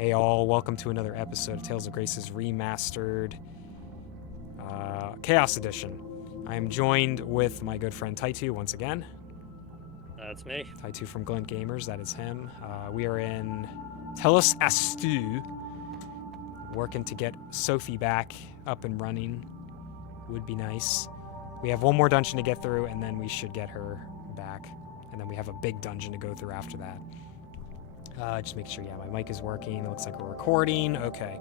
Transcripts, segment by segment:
Hey all, welcome to another episode of Tales of Grace's Remastered Chaos Edition. I am joined with my good friend Taitu once again. That's me. Taitu from GlintGamers, that is him. We are in Telos Astu, working to get Sophie back up and running. Would be nice. We have one more dungeon to get through, and then we should get her back. And then we have a big dungeon to go through after that. Just make sure, yeah, my mic is working. It looks like we're recording. Okay.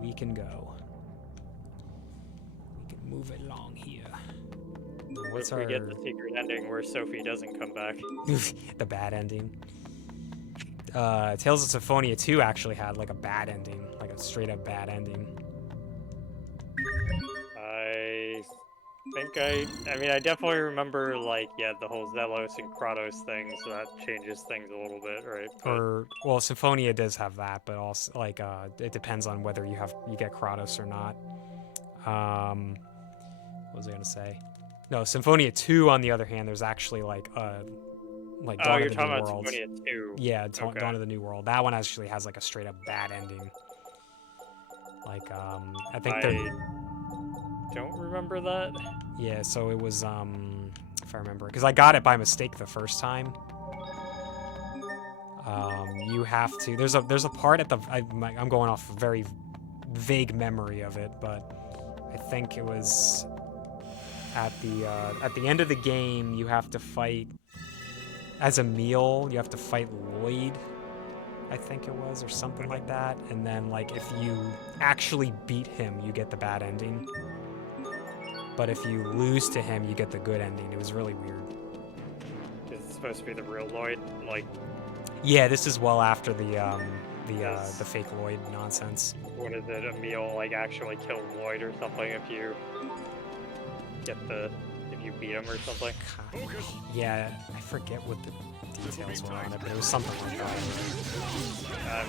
We can go. We can move it along here. What's our... We get the secret ending where Sophie doesn't come back. The bad ending. Tales of Symphonia 2 actually had like a bad ending. Like a straight up bad ending. I definitely remember, like, yeah, the whole Zelos and Kratos thing, so that changes things a little bit, right? Well, Symphonia does have that, but also, like, it depends on whether you get Kratos or not. What was I gonna say? No, Symphonia 2, on the other hand, there's actually, like, Dawn of the New World. Symphonia 2. Yeah, Dawn of the New World. That one actually has, like, a straight up bad ending. Like, I think don't remember that. Yeah, so it was, if I remember, because I got it by mistake the first time. You have to. There's a part at the. I'm going off a very vague memory of it, but I think it was at the end of the game. You have to fight as a meal. You have to fight Lloyd, I think it was, or something like that. And then, like, if you actually beat him, you get the bad ending. But if you lose to him, you get the good ending. It was really weird. Is it supposed to be the real Lloyd? Like, yeah, this is well after the fake Lloyd nonsense. What is it? Emil like actually killed Lloyd or something if you beat him or something? Yeah, I forget what the details were on it, but it was something like that.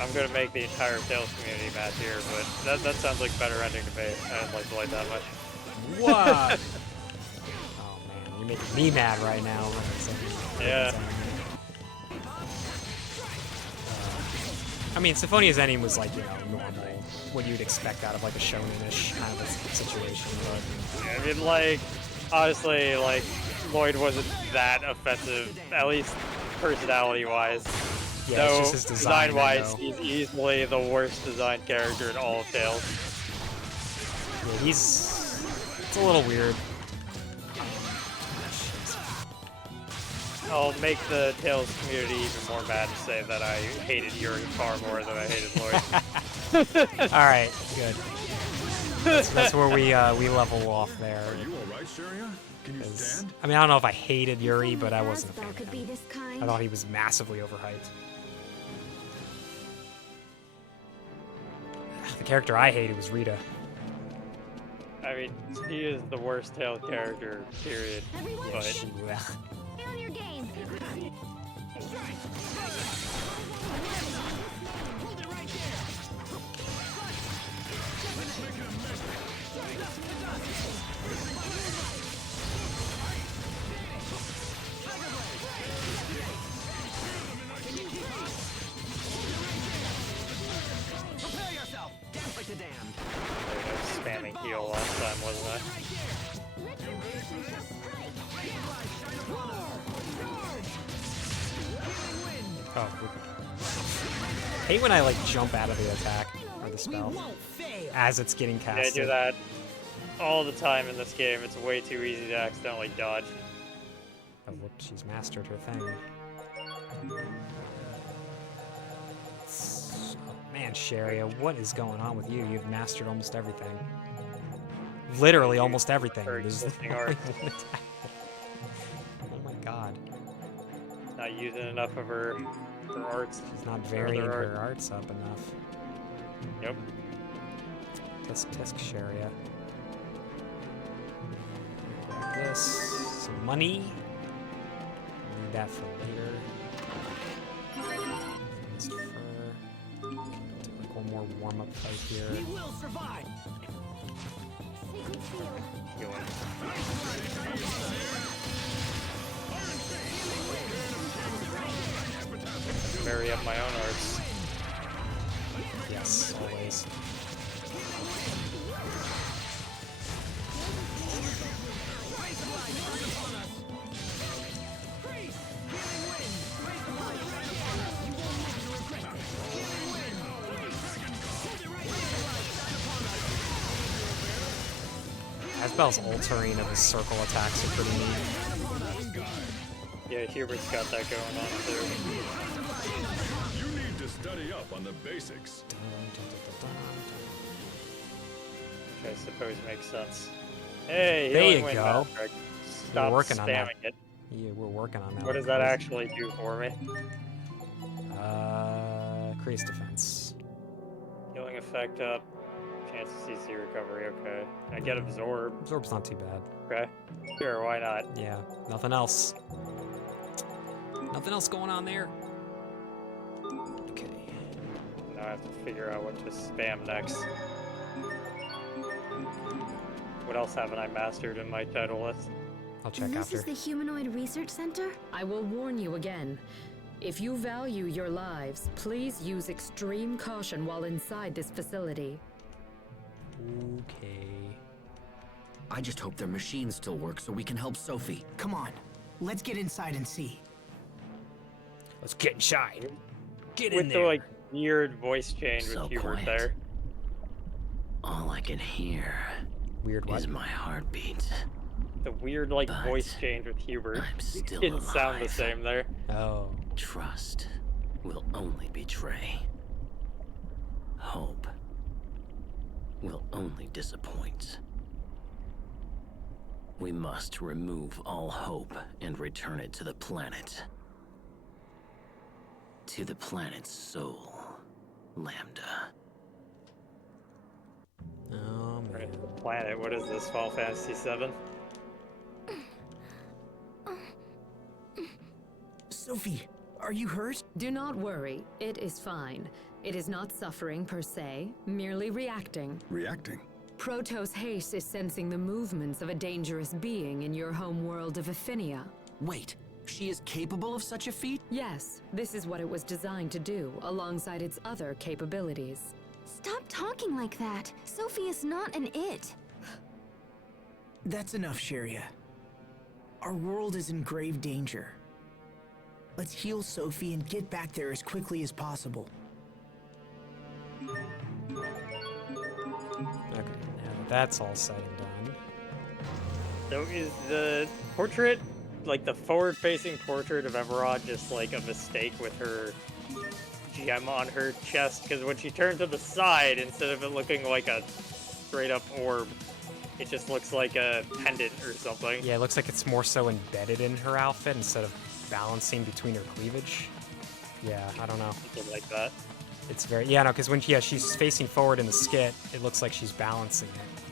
I'm gonna make the entire Tales community mad here, but that sounds like a better ending to me. I don't like Lloyd that much. What? Oh man, you're making me mad right now. Yeah. I mean, Symphonia's ending was like, you know, normal, what you'd expect out of like a shonen-ish kind of a situation. But yeah, I mean, like, honestly, like, Lloyd wasn't that offensive, at least personality-wise. Yeah, so, it's just his design-wise, he's easily the worst designed character in all of Tales. Yeah, it's a little weird. I'll make the Tales community even more mad to say that I hated Yuri far more than I hated Lloyd. Alright, good. That's where we level off there. Are you alright, Sharia? Can you stand? I mean, I don't know if I hated Yuri, but I wasn't a fan of him. I thought he was massively overhyped. The character I hated was Rita. I mean, he is the worst Tales character, period. But on your game. Prepare yourself. Dance like the damned. I was spamming heal last time, wasn't I? Oh, hate when I like jump out of the attack or the spell as it's getting casted. Yeah, I do that all the time in this game. It's way too easy to accidentally dodge. Oh, look, she's mastered her thing. Oh, man, Sharia, what is going on with you? You've mastered almost everything. Literally almost everything. There's art. Oh my god. Not using enough of her arts. She's not varying her arts up enough. Yep. Tisk Sharia. Like this. Some money. Need that for later. Fast fur. Okay, we'll do like one more warm-up fight here. We will survive. Marry up my own arts. Nice. Asbel's altering of his circle attacks are pretty neat. Yeah, Hubert's got that going on too. You need to study up on the basics. Which I suppose makes sense. Hey, There healing you wind go. magic. Stop working on that. spamming it. Yeah, we're working on that. What does that actually do for me? Creates defense. Healing effect up. Chance of CC recovery, okay. I get absorb. Absorb's not too bad. Okay. Sure, why not? Yeah, nothing else. Nothing else going on there. Okay. Now I have to figure out what to spam next. What else haven't I mastered in my title list? I'll check This after. is the Humanoid Research Center? I will warn you again. If you value your lives, please use extreme caution while inside this facility. Okay. I just hope their machines still work so we can help Sophie. Come on, let's get inside and see. Let's get inside. Get in With the there. like weird voice change So with Hubert quiet. there. All I can hear Weird what? is my heartbeat. The weird like But voice change with Hubert. I'm still Didn't sound the alive. same there. Oh. Trust will only betray. Hope will only disappoint. We must remove all hope and return it to the planet. To the planet's soul, Lambda. Oh Right, man. the planet. What is this? Final Fantasy VII? Sophie, are you hurt? Do not worry, it is fine. It is not suffering per se, merely reacting. Reacting. Protos Haste is sensing the movements of a dangerous being in your home world of Affinia. Wait, she is capable of such a feat? Yes, this is what it was designed to do, alongside its other capabilities. Stop talking like that. Sophie is not an it. That's enough, Sharia. Our world is in grave danger. Let's heal Sophie and get back there as quickly as possible. Okay, now that's all said and done. So is the portrait, like the forward-facing portrait of Emerald, just like a mistake with her gem on her chest? Because when she turned to the side, instead of it looking like a straight-up orb, it just looks like a pendant or something. Yeah, it looks like it's more so embedded in her outfit instead of balancing between her cleavage. Yeah, I don't know. Something like that. It's very, yeah, no, because when, yeah, she's facing forward in the skit, it looks like she's balancing it.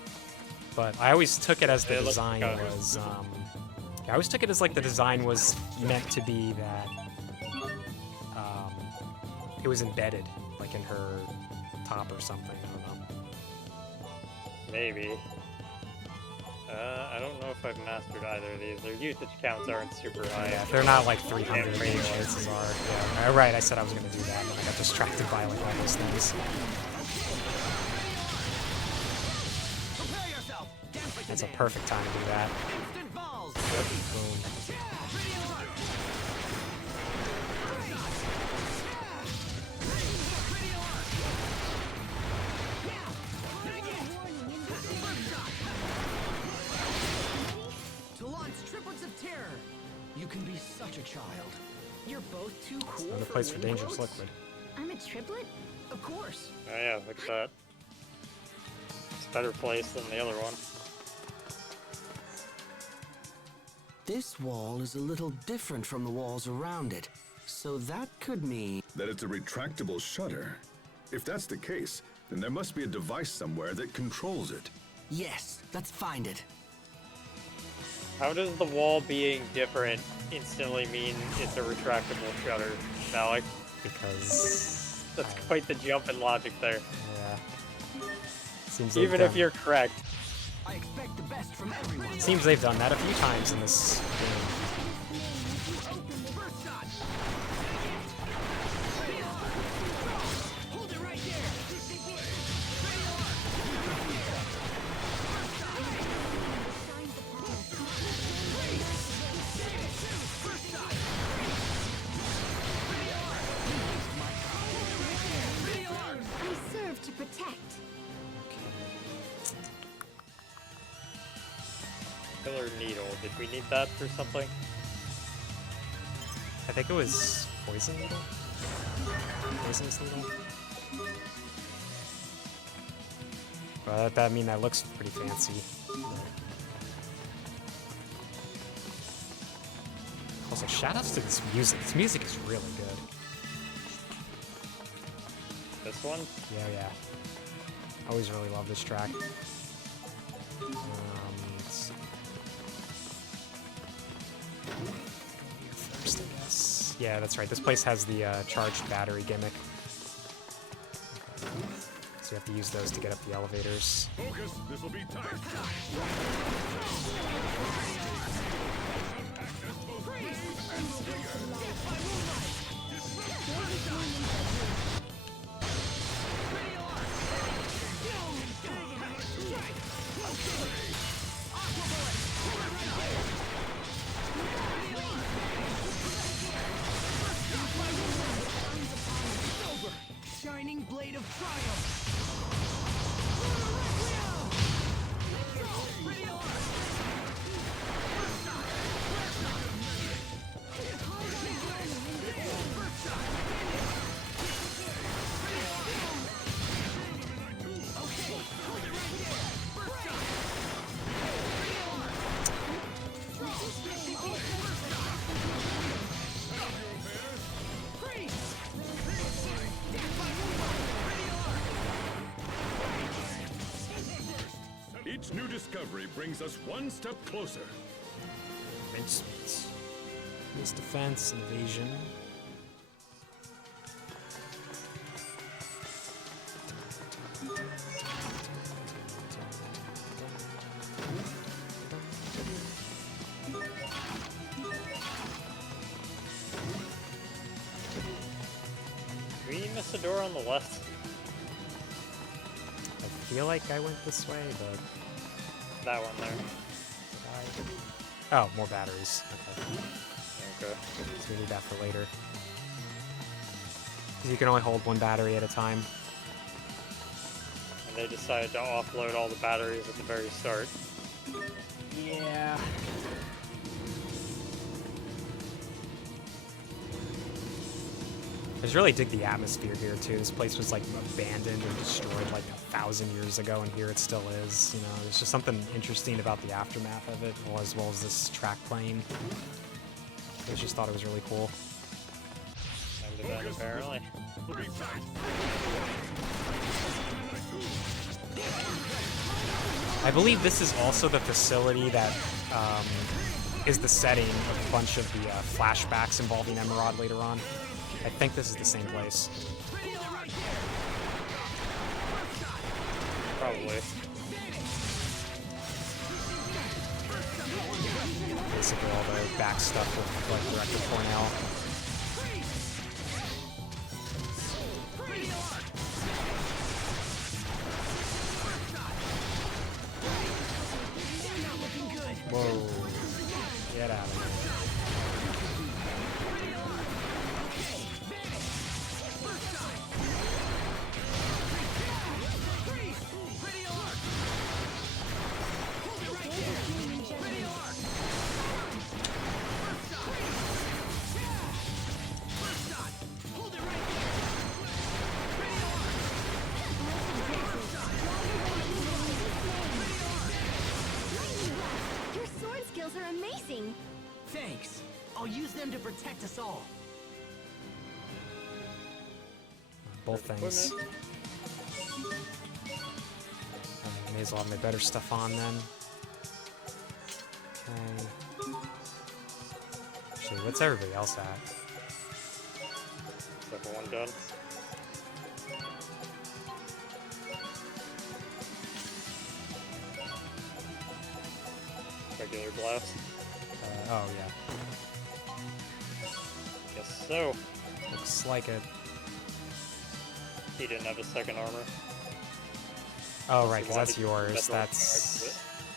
But I always took it as the It looks design kinda- was, I always took it as like the design was meant to be that, it was embedded, like in her top or something, I don't know. Maybe. I don't know if I've mastered either of these. Their usage counts aren't super high. Yeah, they're not like 300 Yeah, the chances are. Yeah, right, I said I was going to do that, and then I got distracted by like all those things. Prepare yourself! Dance like That's a perfect time to do that. instant balls! Boom. To launch triplets of terror! You can be such a child. You're both too cool Another for place for little dangerous quotes. liquid. I'm a triplet? Of course. Oh yeah, look at that. It's a better place than the other one. This wall is a little different from the walls around it, so that could mean... That it's a retractable shutter. If that's the case, then there must be a device somewhere that controls it. Yes, let's find it. How does the wall being different instantly mean it's a retractable shutter, Malik? Because, That's quite the jump in logic there. yeah. Seems they've Even if done- you're correct. I expect the best from everyone. Seems they've done that a few times in this game. First shot! Hold it right there! molecular needle. Did we need that for something? I think it was poison needle? Poisonous needle? But I mean, that looks pretty fancy. Also, shoutouts to this music. This music is really good. This one? Yeah. Always really love this track. Let's see. Here first, I guess. Yeah, that's right. This place has the charged battery gimmick. So you have to use those to get up the elevators. Focus, this'll be tight. Shining blade of triumph. Each new discovery brings us one step closer. Advancements. This defense, evasion. Did we miss a door on the left? I feel like I went this way, but That one there. oh, more batteries. Okay, Okay. so we need that for later. Because you can only hold one battery at a time. And they decided to offload all the batteries at the very start. Yeah. I just really dig the atmosphere here too. This place was like abandoned and destroyed like 1,000 years ago, and here it still is. You know, there's just something interesting about the aftermath of it, as well as this track playing. I just thought it was really cool. Time to bend, apparently. I believe this is also the facility that is the setting of a bunch of the flashbacks involving Emerald later on. I think this is the same place. Probably. Basically all the back stuff with like Director Cornell. Whoa. Get out of here. Your sword skills are amazing. Thanks. I'll use them to protect us all. Both things. May as well have my better stuff on then. Okay. Actually, what's everybody else at? Is everyone done? Regular blast? Oh yeah. Guess so. Looks like it. He didn't have a second armor. Oh right, Unless because that's you wanted to yours. double That's check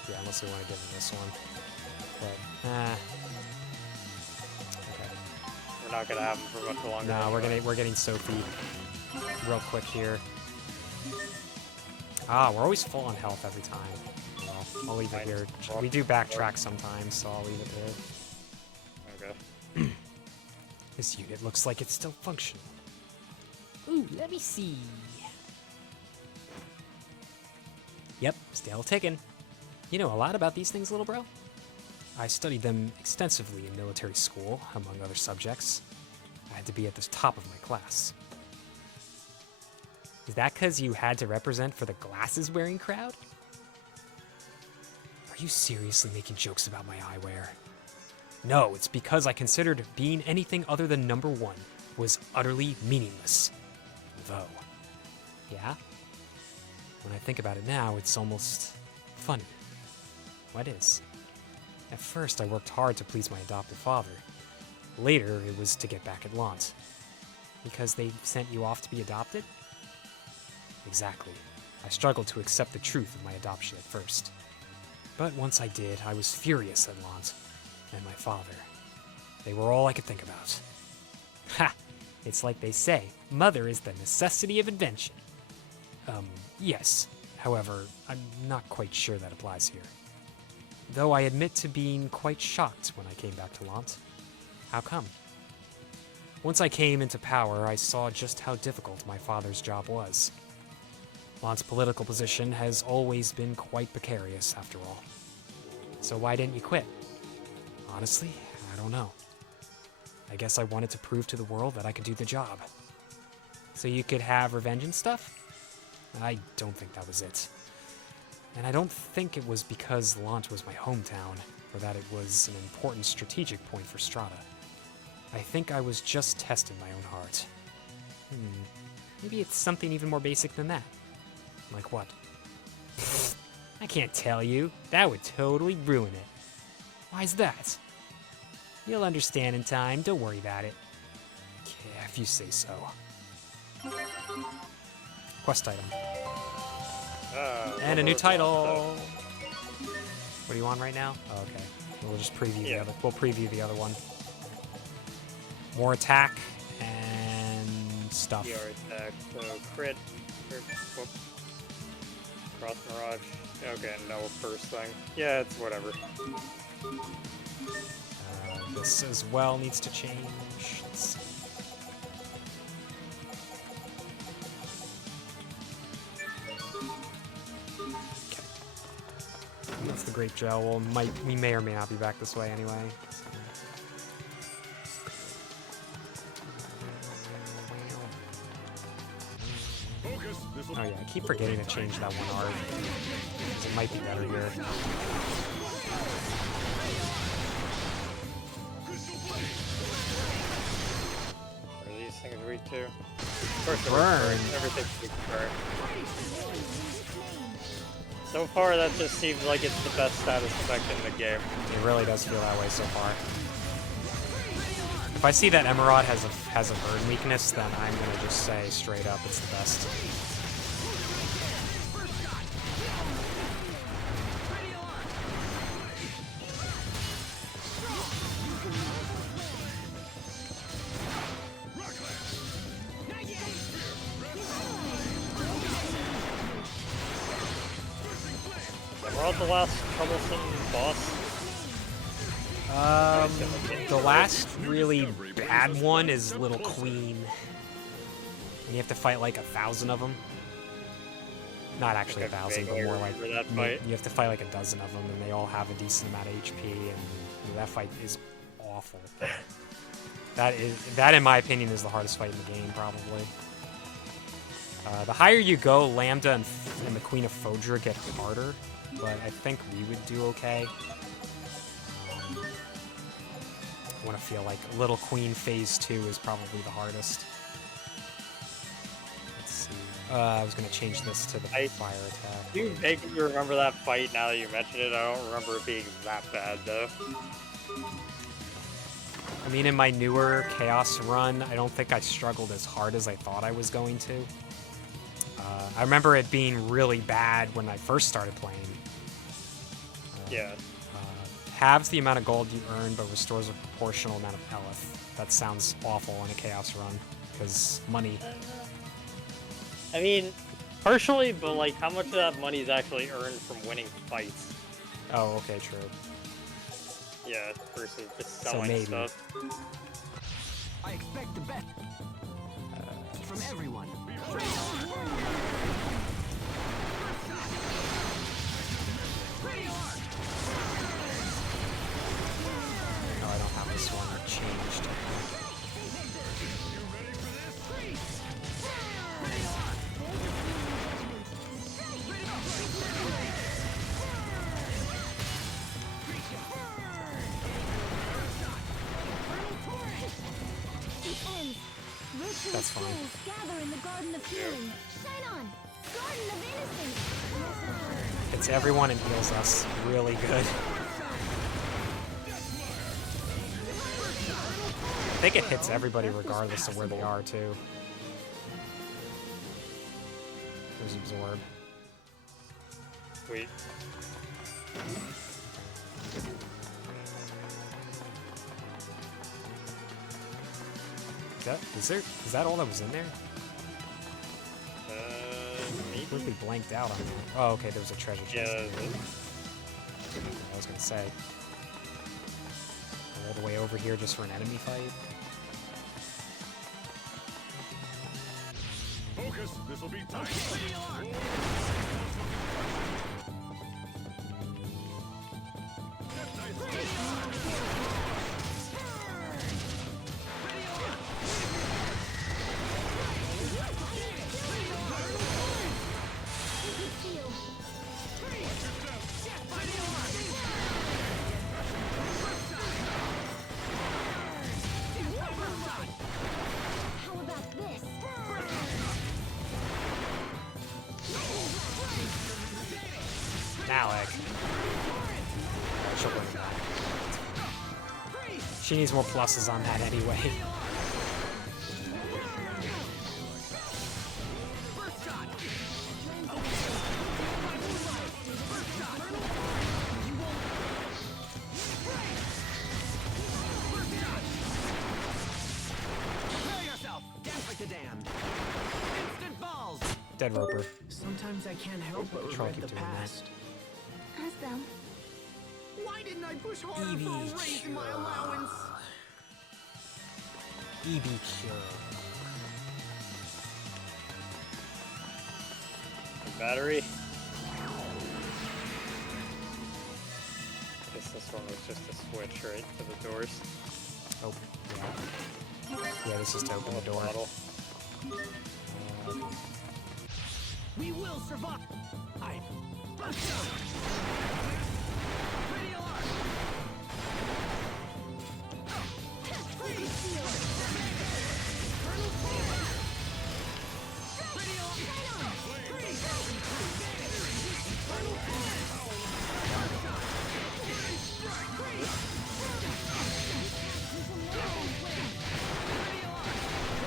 yeah. Unless you want to give him this one. But okay. We're not gonna have him for much longer. No, anyway. we're getting Sophie real quick here. Ah, we're always full on health every time. Well, I'll leave it here. We do backtrack sometimes, so I'll leave it there. Okay. This unit looks like it's still functional. Ooh, let me see. Yep, still ticking. You know a lot about these things, little bro? I studied them extensively in military school, among other subjects. I had to be at the top of my class. Is that because you had to represent for the glasses-wearing crowd? Are you seriously making jokes about my eyewear? No, it's because I considered being anything other than number one was utterly meaningless. Though. Yeah? When I think about it now, it's almost funny. What is? At first, I worked hard to please my adoptive father. Later, it was to get back at Lant. Because they sent you off to be adopted? Exactly. I struggled to accept the truth of my adoption at first. But once I did, I was furious at Lant and my father. They were all I could think about. Ha! It's like they say, mother is the necessity of invention. Yes. However, I'm not quite sure that applies here. Though I admit to being quite shocked when I came back to Lant. How come? Once I came into power, I saw just how difficult my father's job was. Lant's political position has always been quite precarious, after all. So why didn't you quit? Honestly, I don't know. I guess I wanted to prove to the world that I could do the job. So you could have revenge and stuff? I don't think that was it. And I don't think it was because Lant was my hometown, or that it was an important strategic point for Strata. I think I was just testing my own heart. Maybe it's something even more basic than that. Like what? I can't tell you. That would totally ruin it. Why's that? You'll understand in time. Don't worry about it. Yeah, if you say so. Quest item. And a new title. What are you on right now? Oh, okay. We'll just preview the other. We'll preview the other one. More attack and stuff. Your attack. So crit. Whoop. Cross Mirage. Okay, no first thing. Yeah, it's whatever. This as well needs to change. Let's see. That's the grape gel. We may or may not be back this way anyway. Oh yeah, I keep forgetting to change that one art. It might be better here. Are these things weak too? Of course, Burn. Everything's weak to burn. So far, that just seems like it's the best status effect in the game. It really does feel that way so far. If I see that Emerald has a burn weakness, then I'm gonna just say straight up it's the best. Emerald, the last troublesome boss. The last really bad one is Little Queen. And you have to fight like 1,000 of them. Not actually 1,000, but more like you have to fight like 12 of them, and they all have a decent amount of HP. And that fight is awful. That in my opinion is the hardest fight in the game, probably. The higher you go, Lambda and the Queen of Fodra get harder, but I think we would do okay. I want to feel like Little Queen Phase 2 is probably the hardest. Let's see. I was going to change this to the fire attack. Do you make me remember that fight now that you mentioned it? I don't remember it being that bad, though. I mean, in my newer Chaos run, I don't think I struggled as hard as I thought I was going to. I remember it being really bad when I first started playing. Yeah. Halves the amount of gold you earn, but restores a proportional amount of Eleth. That sounds awful in a Chaos run, because money. I mean, partially, but like, how much of that money is actually earned from winning fights? Oh, okay, true. Yeah, versus just So selling maybe. stuff. I expect the best from everyone. No, I don't have this one changed. That's fine. Gather in the Garden of Healing. Shine on! Garden of Innocence! Hits everyone and heals us really good. I think it hits everybody regardless of where they are, too. There's Absorb. Sweet. Is that all that was in there? Maybe? Quickly blanked out on that. Oh, okay, there was a treasure chest. Yeah, I was gonna say. All the way over here just for an enemy fight? Focus, this'll be tight. How about this? Alec. She'll bring it back. She needs more pluses on that anyway. Dead Roper. Sometimes I can't help but Try regret keep the doing that. past. Ask them. Why didn't I push harder for a raise in my allowance? EB Cure. battery. Guess this one was just a switch, right, for the doors. Oh, yeah. Yeah, this is to open the door. Bottle. We will survive.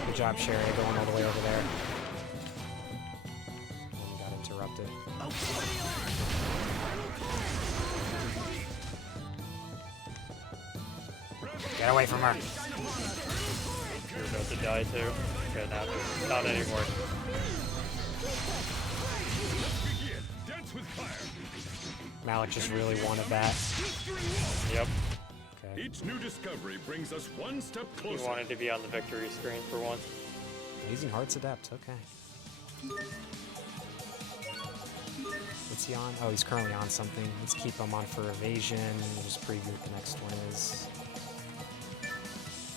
Good job, Sherry, going all the way over there. And you got interrupted. Get away from her. You're about to die too. Okay, not anymore. Malik just really wanted that. Yep. Okay. Each new discovery brings us one step He closer. wanted to be on the victory screen for once. Amazing Hearts Adept, okay. What's he on? Oh, he's currently on something. Let's keep him on for evasion. We'll just preview what the next one is.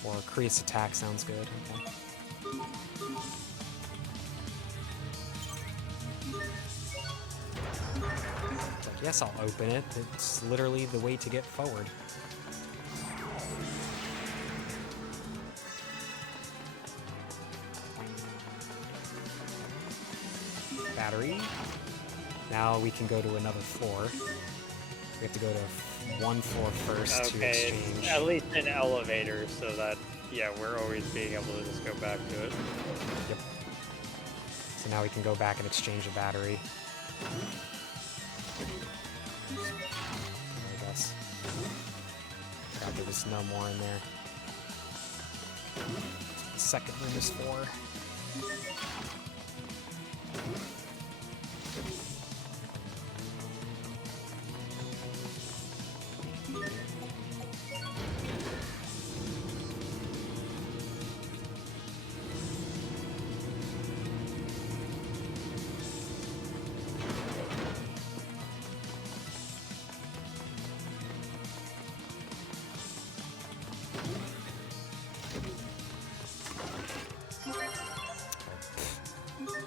Or Crease attack sounds good, okay. Like, yes, I'll open it. It's literally the way to get forward. Battery. Now we can go to another floor. We have to go to one floor first to Okay, exchange. it's at least an elevator, so that, yeah, we're always being able to just go back to it. Yep. So now we can go back and exchange a battery. I guess. God, there was no more in there. The second room is 4.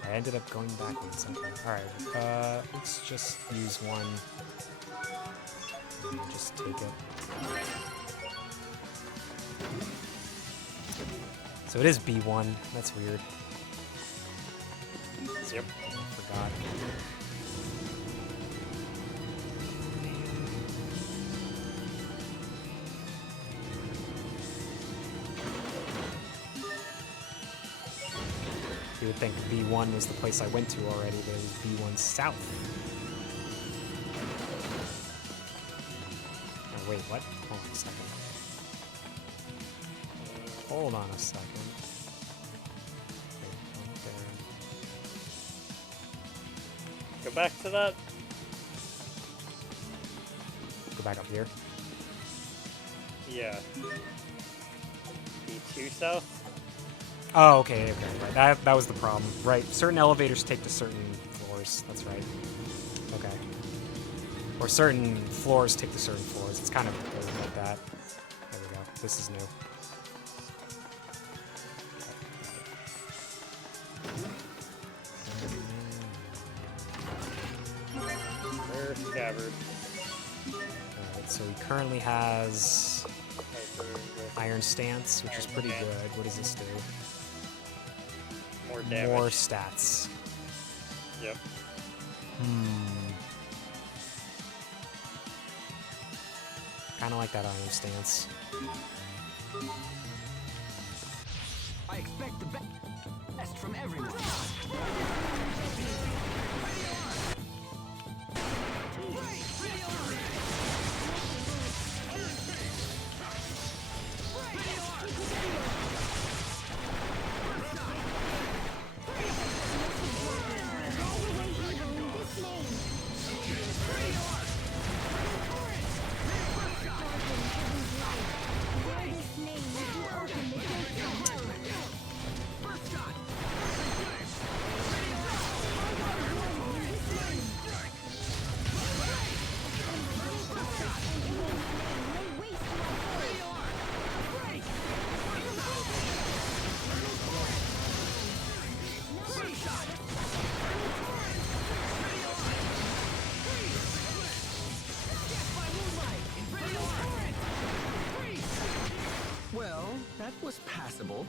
I ended up going backwards. Okay. Alright, let's just use one. And just take it. So it is B1. That's weird. Yep. I forgot. You would think B1 was the place I went to already, but it was B1 South. Oh, wait, what? Hold on a second. Hold on a second. Wait, up there. Go back to that. Go back up here. Yeah. B2 south? Oh, okay, right. That was the problem. Right, certain elevators take to certain floors. That's right. Okay. Or certain floors take to certain floors. It's kind of like that. There we go. This is new. Where's Scabbard? Alright, so he currently has Iron Stance, which is pretty Iron good. What does this do? More damage. More stats. Yep. Kind of like that Iron Stance. I expect the best from everyone. Well, that was passable.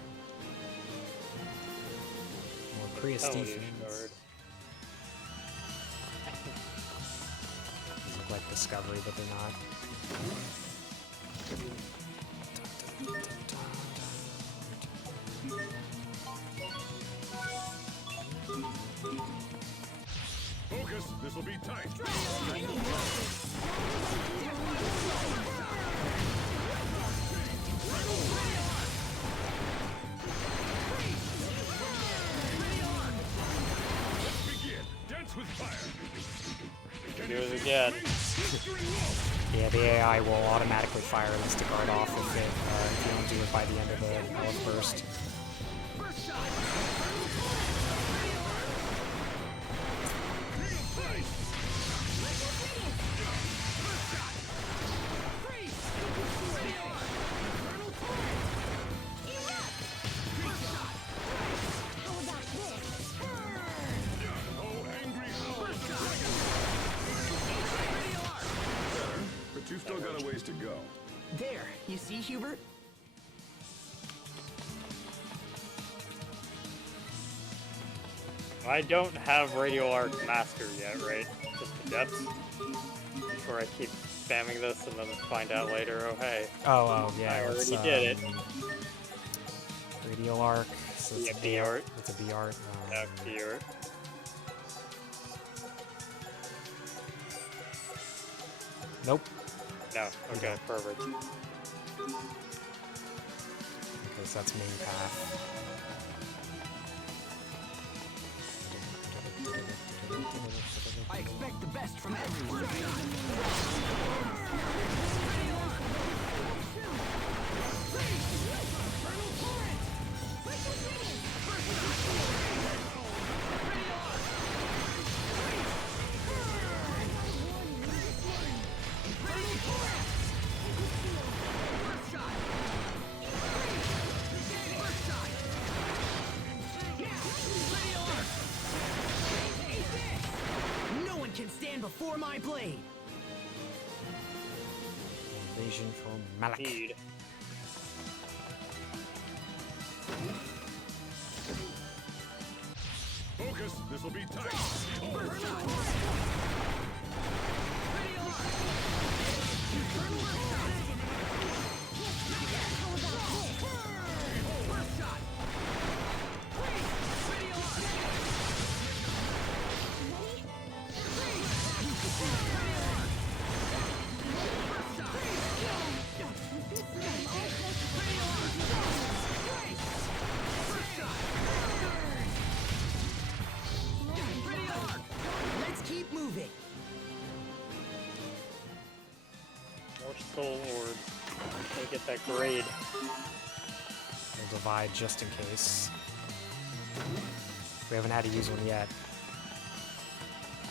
More Prius Hell, defense. you guard. These look like Discovery, but they're not. Focus, this'll be tight. Begin. Dance with fire. Do it again. Yeah, the AI will automatically fire this to guard off if you don't do it by the end of the health burst. But you've still got a ways to go. There, you see, Hubert? I don't have Radio Arc Master yet, right? Just the depths. Before I keep spamming this and then find out later, oh hey. Oh, yeah. I it's, already did it. Radial arc. So it's Yeah, a B art. It's a B art. Yeah, here. Nope. No, okay, perfect. Because that's main path. I expect the best from everyone. before my blade. Invasion from Malak. Indeed. Focus, this'll be tight. Let's keep moving. More soul orbs. Gotta get that grade. We'll divide just in case. We haven't had to use one yet.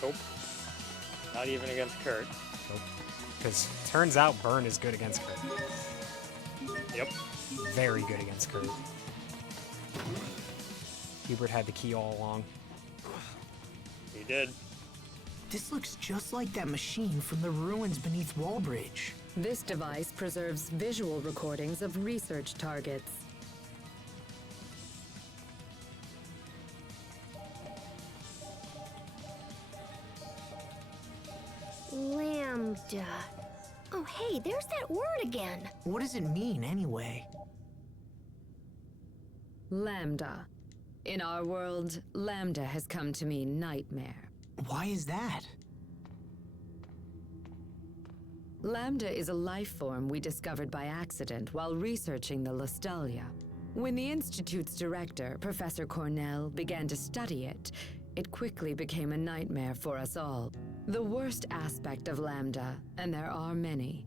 Nope. Not even against Kurt. Nope. Because turns out Burn is good against Kurt. Yep. Very good against Kurt. Hubert had the key all along. He did. This looks just like that machine from the ruins beneath Wallbridge. This device preserves visual recordings of research targets. Lambda. Oh, hey, there's that word again. What does it mean, anyway? Lambda. In our world, Lambda has come to mean nightmare. Why is that? Lambda is a life form we discovered by accident while researching the Lustalia. When the Institute's director, Professor Cornell, began to study it, it quickly became a nightmare for us all. The worst aspect of Lambda, and there are many,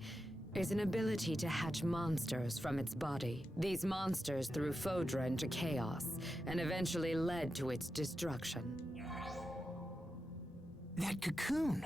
is an ability to hatch monsters from its body. These monsters threw Fodra into chaos, and eventually led to its destruction. That cocoon.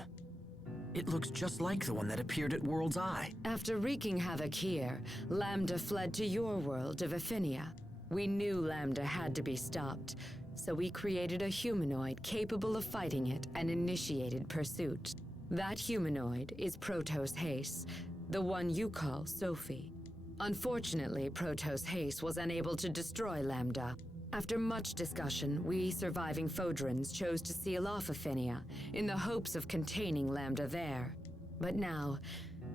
It looks just like the one that appeared at World's Eye. After wreaking havoc here, Lambda fled to your world of Affinia. We knew Lambda had to be stopped, so we created a humanoid capable of fighting it and initiated pursuit. That humanoid is Protos Haste, the one you call Sophie. Unfortunately, Protos Haste was unable to destroy Lambda. After much discussion, we surviving Fodrans chose to seal off Affinia in the hopes of containing Lambda there. But now,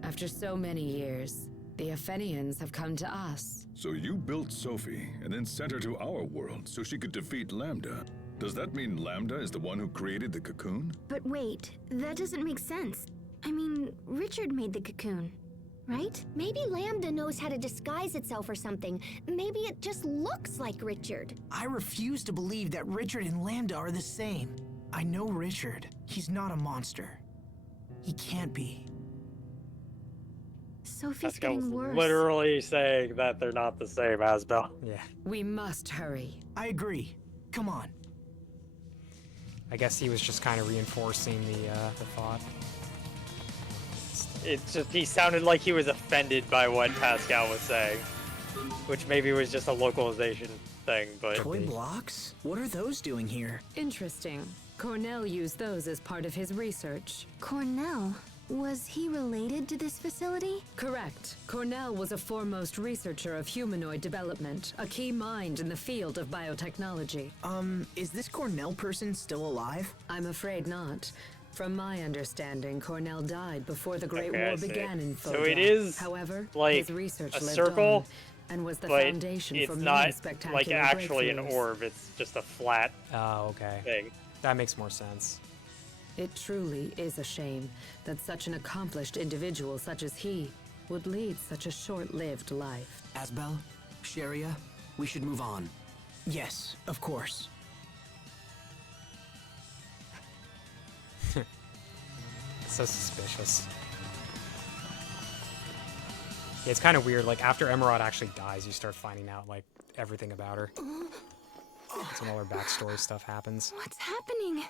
after so many years, the Aphenians have come to us. So you built Sophie and then sent her to our world so she could defeat Lambda. Does that mean Lambda is the one who created the cocoon? But wait, that doesn't make sense. I mean, Richard made the cocoon, right? Maybe Lambda knows how to disguise itself or something. Maybe it just looks like Richard. I refuse to believe that Richard and Lambda are the same. I know Richard. He's not a monster. He can't be. Sophie's Pascal was getting worse. literally saying that they're not the same, Asbel. Yeah. We must hurry. I agree. Come on. I guess he was just kind of reinforcing the thought. It's just, he sounded like he was offended by what Pascal was saying. Which maybe was just a localization thing, but... Toy blocks? What are those doing here? Interesting. Cornell used those as part of his research. Cornell? Was he related to this facility? Correct. Cornell was a foremost researcher of humanoid development, a key mind in the field of biotechnology. Is this Cornell person still alive? I'm afraid not. From my understanding, Cornell died before the Great Okay, I War see. began in So Fodra. it is, However, like, his research a lived circle, on and was the but foundation it's for many not spectacular like actually an breakthroughs. orb, it's just a flat Oh, okay. thing. That makes more sense. It truly is a shame that such an accomplished individual such as he would lead such a short-lived life. Asbel, Sharia, we should move on. Yes, of course. So suspicious. Yeah, it's kind of weird. Like, after Emerald actually dies, you start finding out, like, everything about her. That's when all her backstory stuff happens. What's happening?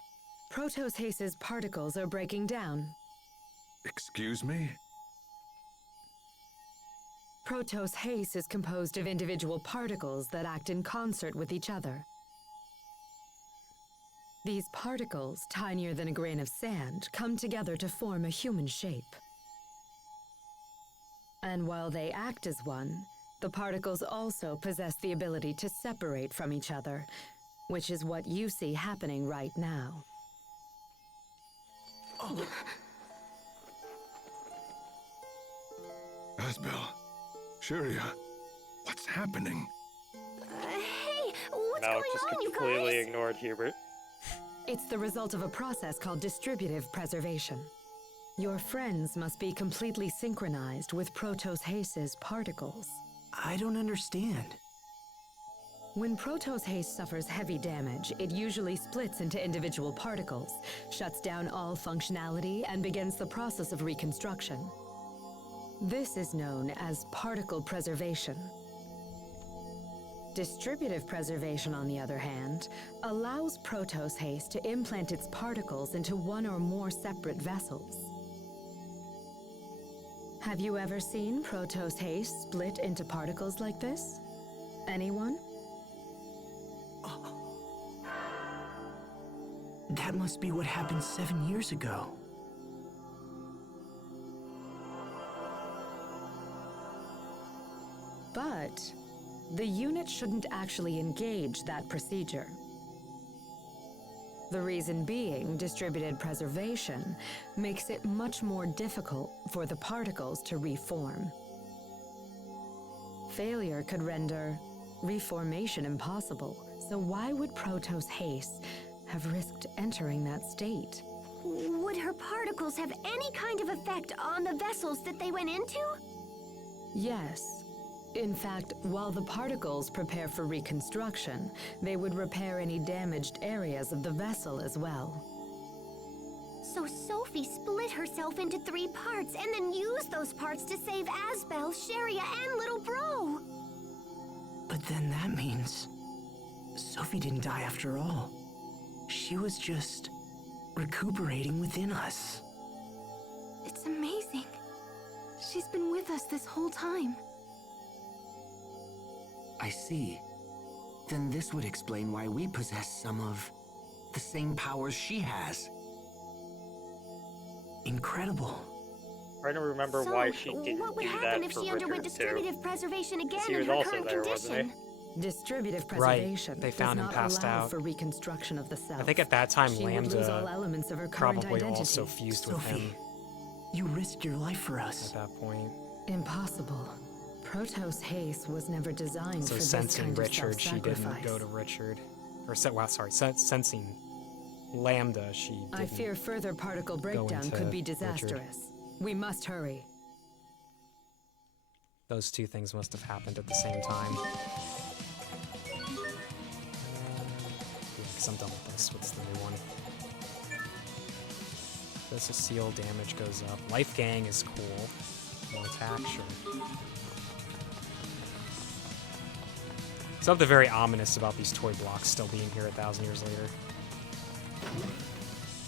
Protos Haste's particles are breaking down. Excuse me? Protos Haste is composed of individual particles that act in concert with each other. These particles, tinier than a grain of sand, come together to form a human shape. And while they act as one, the particles also possess the ability to separate from each other, which is what you see happening right now. Asbel, Sharia, what's happening? Hey, what's Malak going just on, you completely guys? ignored Hubert. It's the result of a process called distributive preservation. Your friends must be completely synchronized with Protos Haste's particles. I don't understand. When Protos Haste suffers heavy damage, it usually splits into individual particles, shuts down all functionality, and begins the process of reconstruction. This is known as particle preservation. Distributive preservation, on the other hand, allows Protos Haste to implant its particles into one or more separate vessels. Have you ever seen Protos Haste split into particles like this? Anyone? That must be what happened 7 years ago. But the unit shouldn't actually engage that procedure. The reason being, distributed preservation makes it much more difficult for the particles to reform. Failure could render reformation impossible, so why would Protos Haste have risked entering that state? Would her particles have any kind of effect on the vessels that they went into? Yes. In fact, while the particles prepare for reconstruction, they would repair any damaged areas of the vessel as well. So Sophie split herself into 3 parts and then used those parts to save Asbel, Sharia, and little bro. But then that means Sophie didn't die after all. She was just recuperating within us. It's amazing. She's been with us this whole time. I see. Then this would explain why we possess some of the same powers she has. Incredible. Trying to remember So, why she didn't what would do happen that if for she underwent Richard, too. distributive preservation again He in was her also current there, wasn't condition? Distributive Right, preservation they found does him not passed allow out. for reconstruction of the self. I think at that time She would lose all Lambda elements of her current probably identity. also fused with him Sophie, you risked your life for us. at that point. Impossible. Protos Haste was never designed So for this sensing kind Richard, of she self-sacrifice. didn't go to Richard. Sensing Lambda, she didn't. I fear further particle breakdown into could be Richard. disastrous. We must hurry. Those two things must have happened at the same time. Yeah, because I'm done with this. What's the new one? This is seal, damage goes up. Life Gang is cool. No attack, sure. Something very ominous about these toy blocks still being here 1,000 years later.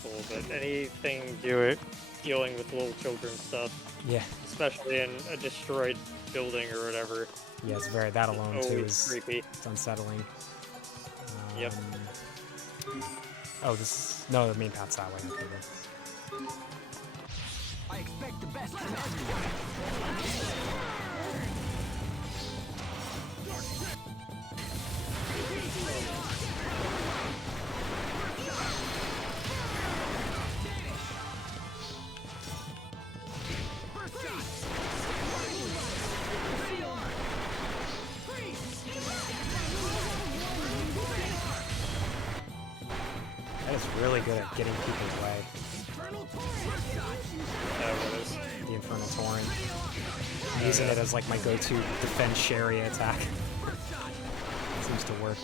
Cool, but anything dealing with little children stuff, Yeah, especially in a destroyed building or whatever, yeah, it's very, that alone too always is creepy. it's unsettling. Yep. Oh, this is, no, the main path's that way. Okay, good. I expect the best from everyone. That is really good at getting people away. What is? The Infernal Torrent. I'm using it as like my go-to defense Sharia attack. Seems to work.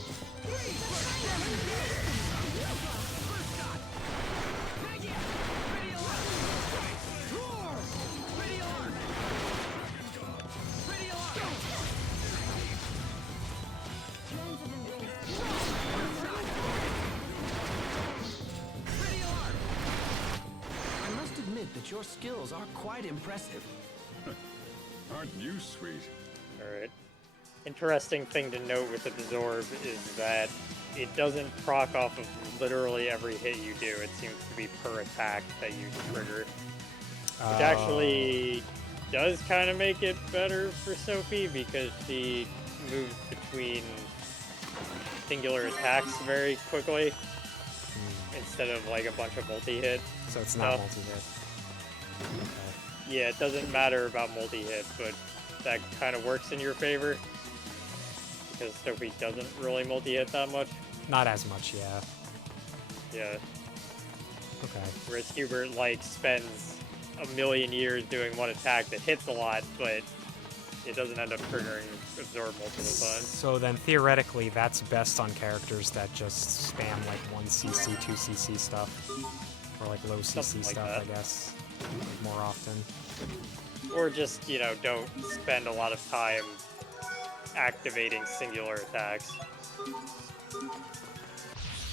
I must admit that your skills are quite impressive. Aren't you sweet? Alright. Interesting thing to note with Absorb is that it doesn't proc off of literally every hit you do. It seems to be per attack that you trigger. Which actually does kind of make it better for Sophie because she moves between singular attacks very quickly instead of like a bunch of multi-hit. So it's not stuff. multi-hit. Okay. Yeah, it doesn't matter about multi-hit, but that kind of works in your favor because Sophie doesn't really multi-hit that much. Not as much, yeah. Yeah. Okay. Whereas Hubert like spends a million years doing one attack that hits a lot, but it doesn't end up triggering absorb multiple times. So then theoretically, that's best on characters that just spam like 1 CC, 2 CC stuff, or like low CC Something like stuff, that. I guess, like more often. Or just, you know, don't spend a lot of time activating singular attacks.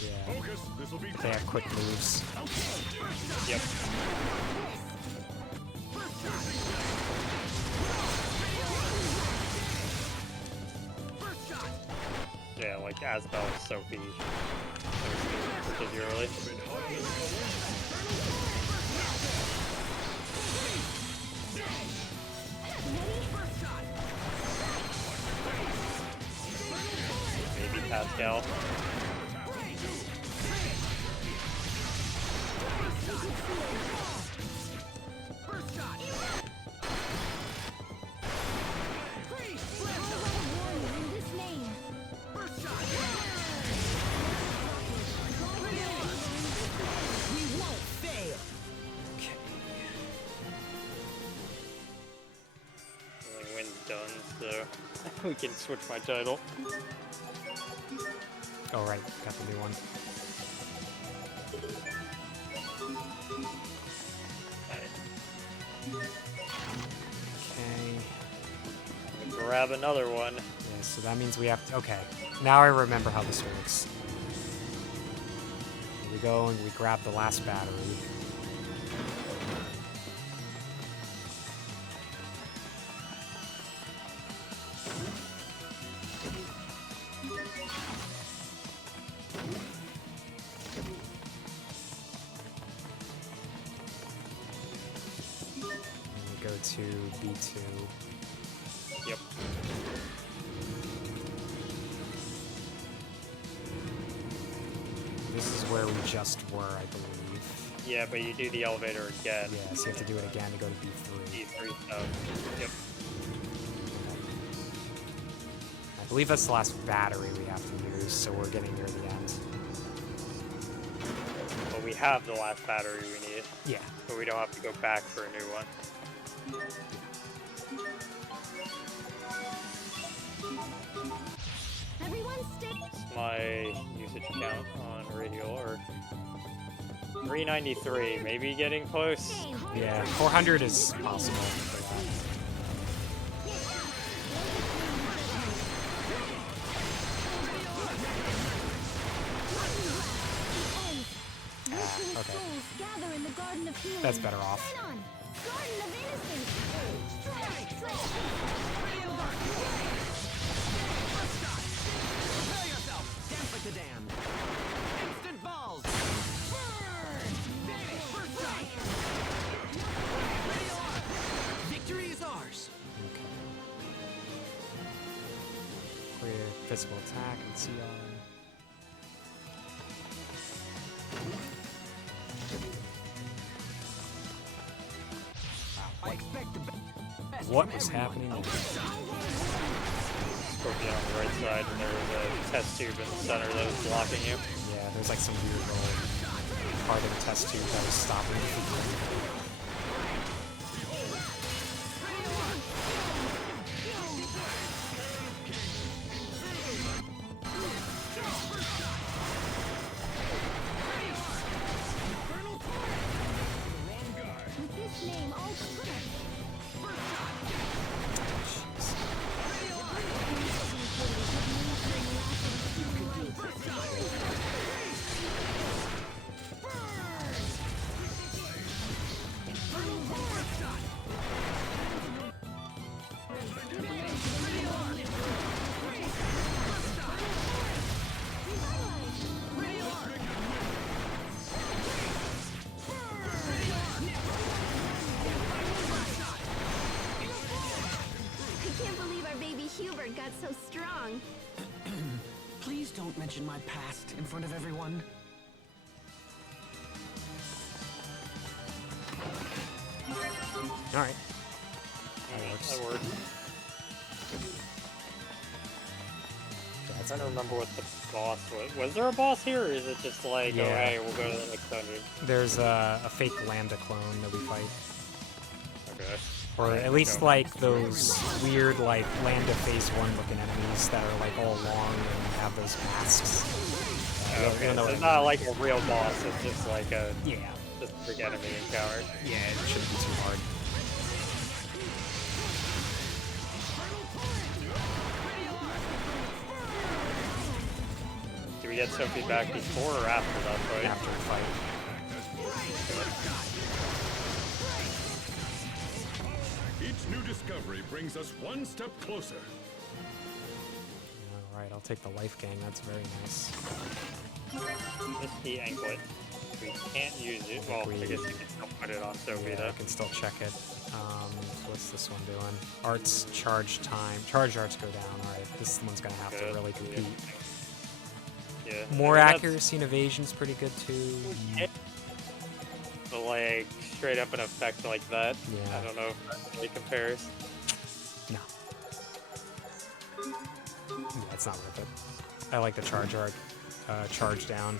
Yeah. Focus. This will be They have quick moves. Yep. Yeah, like Asbel, Sophie, particularly. Maybe Pascal. The win's done, so we can switch my title. Oh, right. Got the new one. Okay. Grab another one. Yeah, so that means we have to... Okay. Now I remember how this works. Here we go, and we grab the last battery. Go to B2. Yep. This is where we just were, I believe. Yeah, but you do the elevator again. Yeah, so you have to do it again to go to B3. E3 stuff. Yep. I believe that's the last battery we have to use, so we're getting near the end. Well, we have the last battery we need, Yeah. but we don't have to go back for a new one. Everyone stay. What's my usage count on radial? Or 393, maybe getting close. Yeah, 400 is possible for that. Okay. Gather in the Garden of Healing. That's better off. Fight on. Garden of Innocence. Strike. Prepare yourself! Dance like the damned! Instant balls! Burn! Vanish! First strike! Ready alarm! Victory is ours! Okay. Clear physical attack and CR. I expect the best What from was everyone. happening there? Scorpion on the right side, and there was a test tube in the center that was blocking you. Yeah, there's like some weird little part of the test tube that was stopping me from going. With this name, all so strong. Please don't mention my past in front of everyone. All right. That works. I'm trying to remember what the boss was. Was there a boss here, or is it just like, Yeah. oh hey, we'll go to the next dungeon? There's a fake Lambda clone that we fight. Okay. Or at least like those weird like Lambda phase 1 looking enemies that are like all long and have those masks. You Okay, don't know so what it's I not mean. like a real boss, it's just like a Yeah. just a big enemy encounter. Yeah, it shouldn't be too hard. Do we get Sophie back before or after that fight? After the fight. Each new discovery brings us one step closer. Alright, I'll take the life gang, that's very nice. This key anklet. We can't use it. Well, I guess you can still put it on Sophie Yeah, though. I can still check it. What's this one doing? Arts charge time. Charge arts go down. Alright, this one's gonna have to Good. really compete. Yeah. More I mean, accuracy and evasion's pretty good too. But like straight up an effect like that. Yeah. I don't know if that really compares. No. Yeah, it's not worth it. I like the charge arc. Charge down.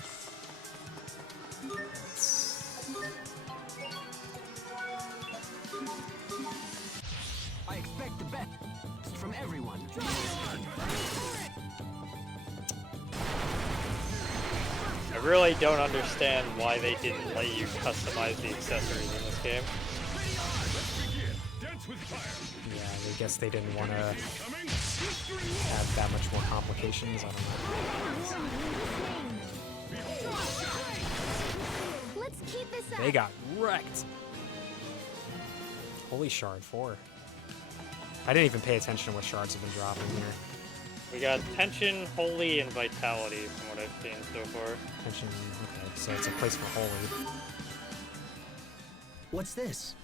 I expect the best from everyone. I really don't understand why they didn't let you customize the accessories in this game. Dance with fire. Yeah, I guess they didn't want to have that much more complications. I don't know. Let's keep this up. They got wrecked. Holy shard 4. I didn't even pay attention to what shards have been dropping here. We got tension, holy, and vitality from what I've seen so far. Attention. Okay, so it's a place for holy. What's this?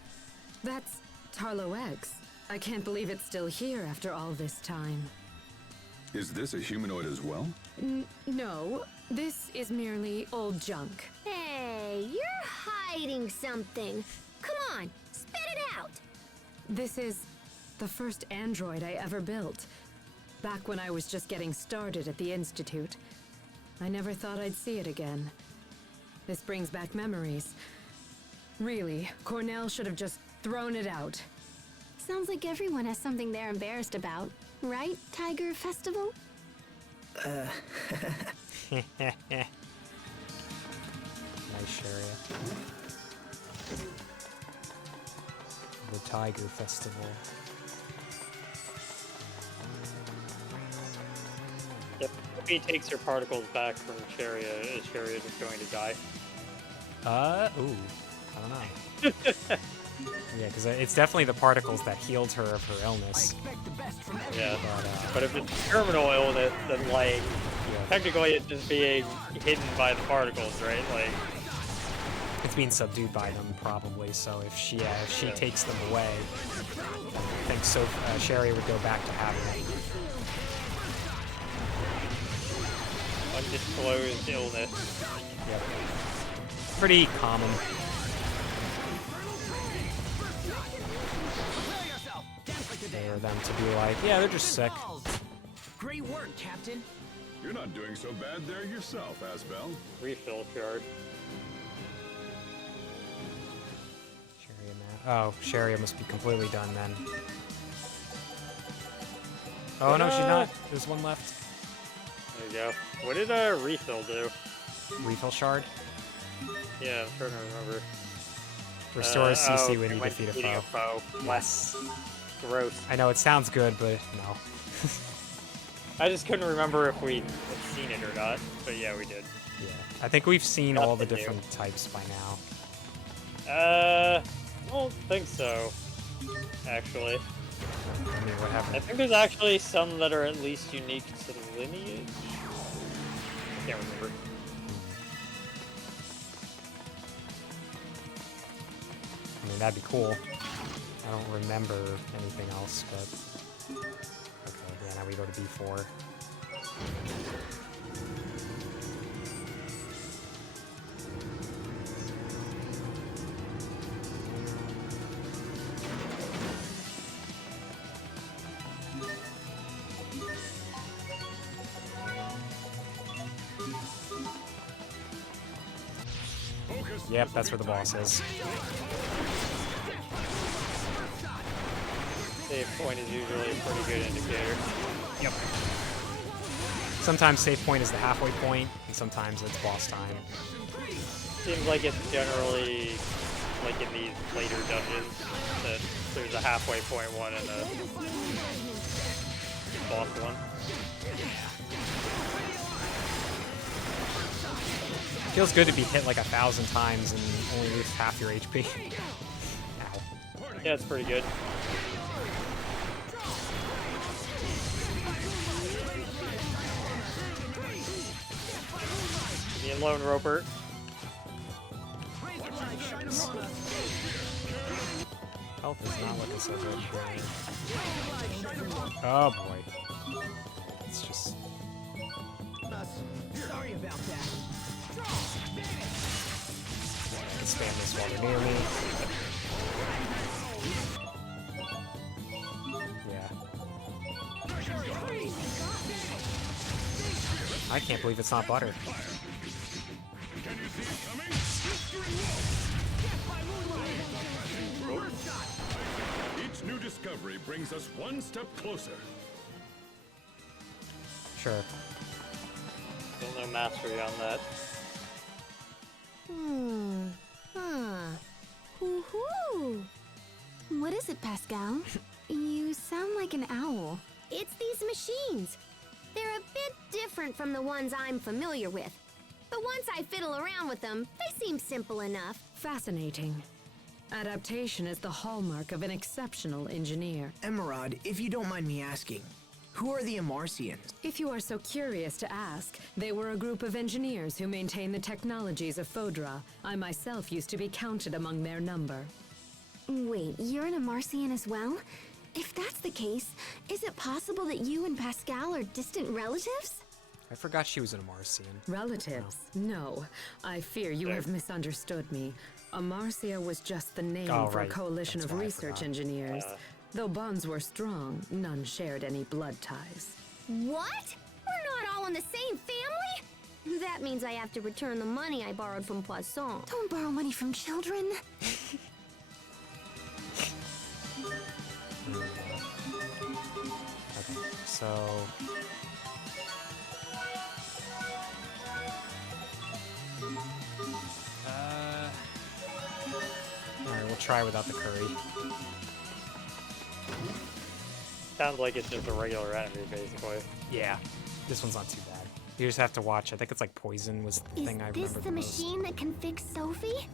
That's Tarlo X. I can't believe it's still here after all this time. Is this a humanoid as well? No, this is merely old junk. Hey, you're hiding something. Come on, spit it out. This is the first android I ever built. Back when I was just getting started at the Institute. I never thought I'd see it again. This brings back memories. Really, Cornell should have just thrown it out. Sounds like everyone has something they're embarrassed about. Right, Tiger Festival? Nice Sharia. The Tiger Festival. If Sophie takes her particles back from Sharia, is Sharia just going to die? Ooh. I don't know. Yeah, because it's definitely the particles that healed her of her I illness. expect the best from everyone. Yeah. But, But if it's terminal illness, then like, yeah, technically it's just being hidden by the particles, right? Like, it's being subdued by them, probably. So if she Yeah. takes them away, I think Sherry would go back to having it. undisclosed illness. Yep. Pretty common. Prepare yourself. Dance like the For damn. them to be like, yeah, they're just sick. Great work, Captain. You're not doing so bad there yourself, Asbel. Refill shard. Sherry and that. Oh, Sherry must be completely done then. Oh no, she's not. There's one left. There you go. What did refill do? Refill shard. Yeah, I'm trying to remember. Restores CC oh, when you when defeat a defeating foe. Less gross. I know it sounds good, but no. I just couldn't remember if we had seen it or not. But yeah, we did. Yeah, I think we've seen all the Nothing new. different types by now. I don't think so. Actually, I mean, what I happened? think there's actually some that are at least unique to the lineage. I can't remember. I mean, that'd be cool. I don't remember anything else, but okay, yeah, now we go to B4. Yep, that's where the boss is. Save point is usually a pretty good indicator. Yep. Sometimes save point is the halfway point, and sometimes it's boss time. Seems like it's generally, like in these later dungeons, that there's a halfway point one and a boss one. Feels good to be hit like 1,000 times and only lose half your HP. Ow. Yeah, it's pretty good. The Lone Roper. Health is not looking so good. Oh boy. It's just... Sorry about that. I can spam this while they're near me. Yeah. I can't believe it's not butter. Each new discovery brings us one step closer. Sure. Still no mastery on that. Woohoo! What is it, Pascal? You sound like an owl. It's these machines. They're a bit different from the ones I'm familiar with. But once I fiddle around with them, they seem simple enough. Fascinating. Adaptation is the hallmark of an exceptional engineer. Emerald, if you don't mind me asking, who are the Amarcians? If you are so curious to ask, they were a group of engineers who maintain the technologies of Fodra. I myself used to be counted among their number. Wait, you're an Amarcian as well? If that's the case, is it possible that you and Pascal are distant relatives? I forgot she was an Amarcian. Relatives? No. I fear you have misunderstood me. Amarcia was just the name Oh, for right. a coalition That's of why I research forgot. engineers. Though bonds were strong, none shared any blood ties. What? We're not all in the same family? That means I have to return the money I borrowed from Poisson. Don't borrow money from children. Okay, so... Alright, we'll try without the curry. Sounds like it's just a regular enemy, basically. Yeah, this one's not too bad. You just have to watch. I think it's like poison was the Is thing I this remember the the most. machine that can fix Sophie?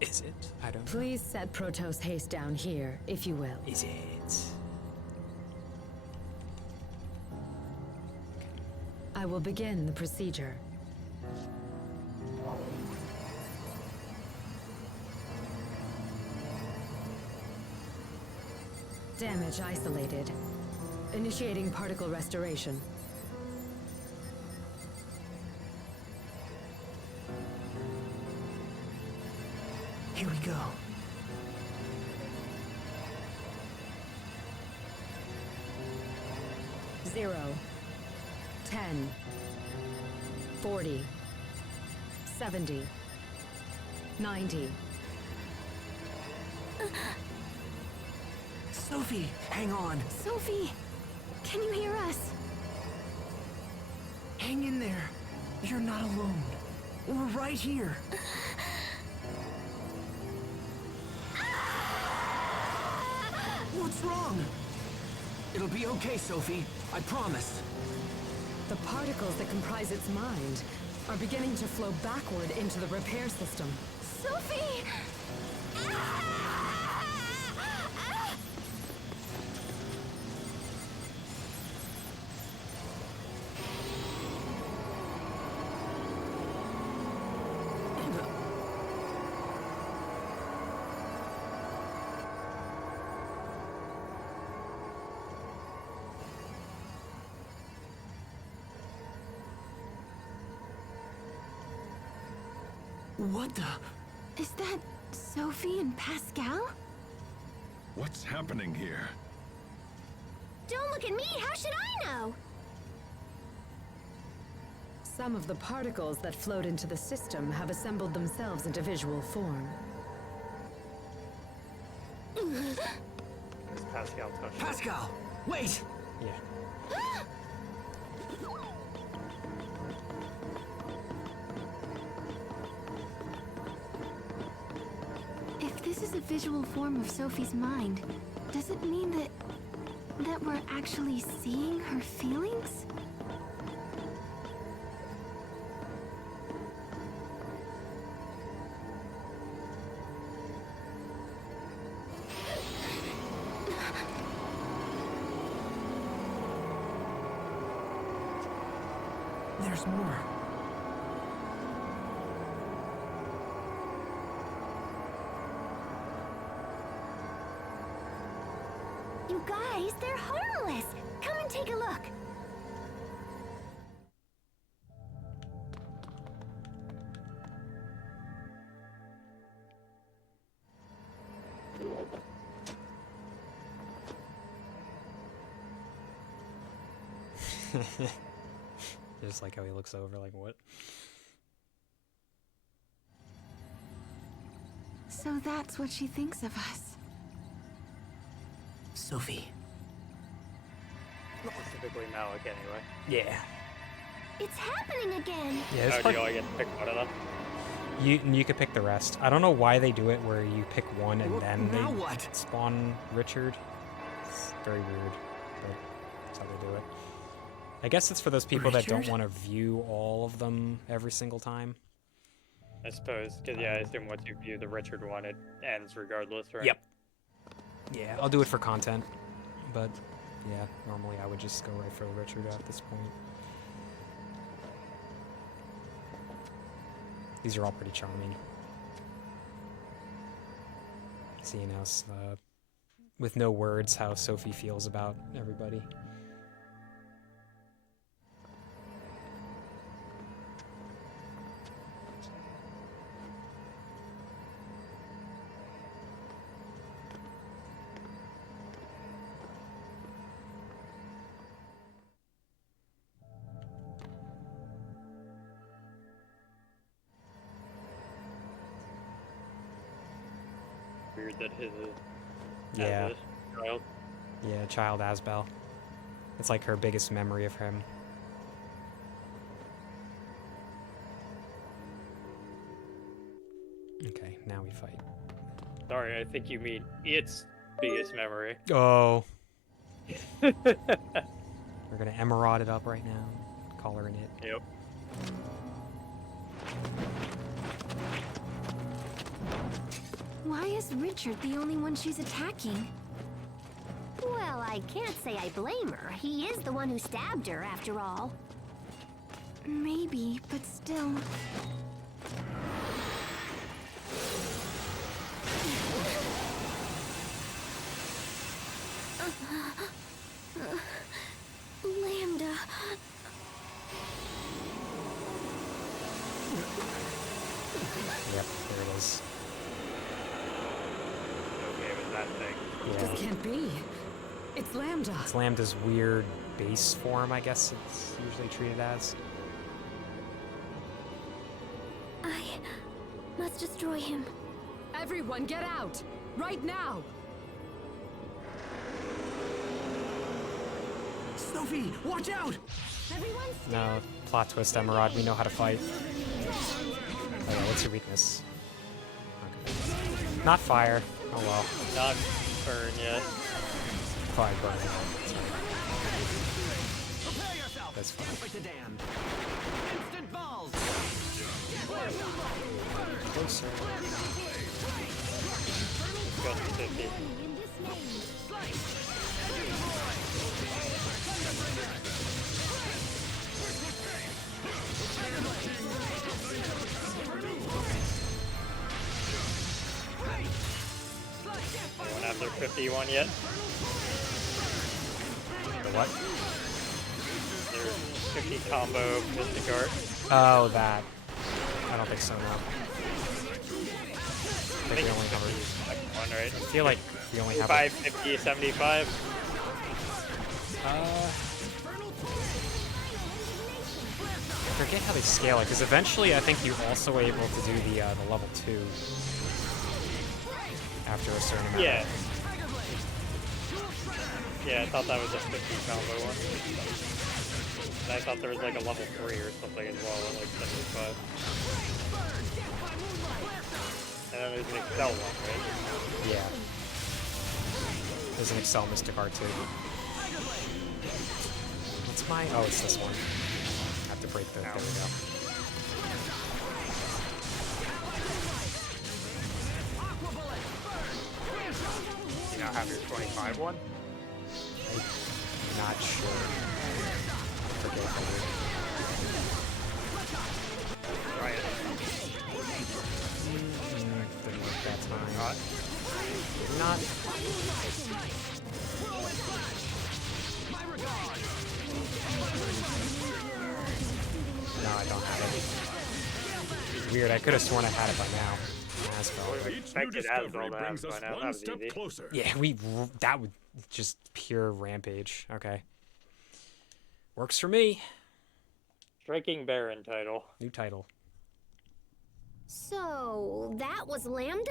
Is it? I don't know. Please set Protos haste down here, if you will. Is it? I will begin the procedure. Damage isolated. Initiating particle restoration. Here we go. Zero. 10. 40. 70. 90. Sophie, hang on. Sophie, can you hear us? Hang in there. You're not alone. We're right here. What's wrong? It'll be okay, Sophie. I promise. The particles that comprise its mind are beginning to flow backward into the repair system. Sophie! What the? Is that Sophie and Pascal? What's happening here? Don't look at me! How should I know? Some of the particles that flowed into the system have assembled themselves into visual form. Is Pascal touched it? Pascal, wait! Yeah. If this is a visual form of Sophie's mind, does it mean that we're actually seeing her feelings? There's more. You guys, they're harmless! Come and take a look! Just like how he looks over, like, what? So that's what she thinks of us. Sophie. Specifically Malik, anyway. Yeah. It's happening again! Yeah, it's Oh, do you only get to pick one of them? you could pick the rest. I don't know why they do it where you pick one and then Now they what? spawn Richard. It's very weird, but that's how they do it. I guess it's for those people that don't Richard? want to view all of them every single time. I suppose, because yeah, I assume once you view the Richard one, it ends regardless, right? Yep. Yeah, I'll do it for content, but yeah, normally I would just go right for Richard at this point. These are all pretty charming. Seeing us, with no words, how Sophie feels about everybody. Weird that his is Yeah. as a child. Yeah, child Asbel. It's like her biggest memory of him. Okay, now we fight. Sorry, I think you mean its biggest memory. Oh. We're gonna emerald it up right now. Call her an it. Yep. Why is Richard the only one she's attacking? Well, I can't say I blame her. He is the one who stabbed her, after all. Maybe, but still... Lambda... Yep, there it is. Okay with that thing. Yeah. This can't be. It's Lambda. It's Lambda's weird base form, I guess it's usually treated as. I must destroy him. Everyone get out! Right now! Sophie, watch out! Everyone No, plot twist, Emerald, we know how to fight. Oh yeah, what's your weakness? Okay. Not fire. Oh well. Not burn yet. Fire burn. Prepare yourself. That's fine. Break the dam. Instant balls. Closer. Go to 50. in this name. Anyone have their 51 yet? The what? Their 50 combo Mystic Art. Oh, that. I don't think so, no. think we only have One, right? I feel like we only have 550, 75. I forget how they scale it, because eventually I think you also were able to do the level 2 after a certain amount. Yeah. Yeah, I thought that was a 50 combo one. And I thought there was like a level 3 or something as well, at like 75. And then there's an Excel one, right? Yeah. There's an Excel Mystic Art too. What's my... Oh, it's this one. I have to break the... There we go. You now have your 25 one? I'm not sure. I forget if I do. Try it. Didn't work that time. Not... No, I don't have it. Weird, I could have sworn I had it by now. Asphalt. Each new Expected discovery Asphalt brings by us now, that one was step easy. closer. Yeah, that would just pure rampage. Okay. Works for me. Striking Baron title. New title. So, that was Lambda?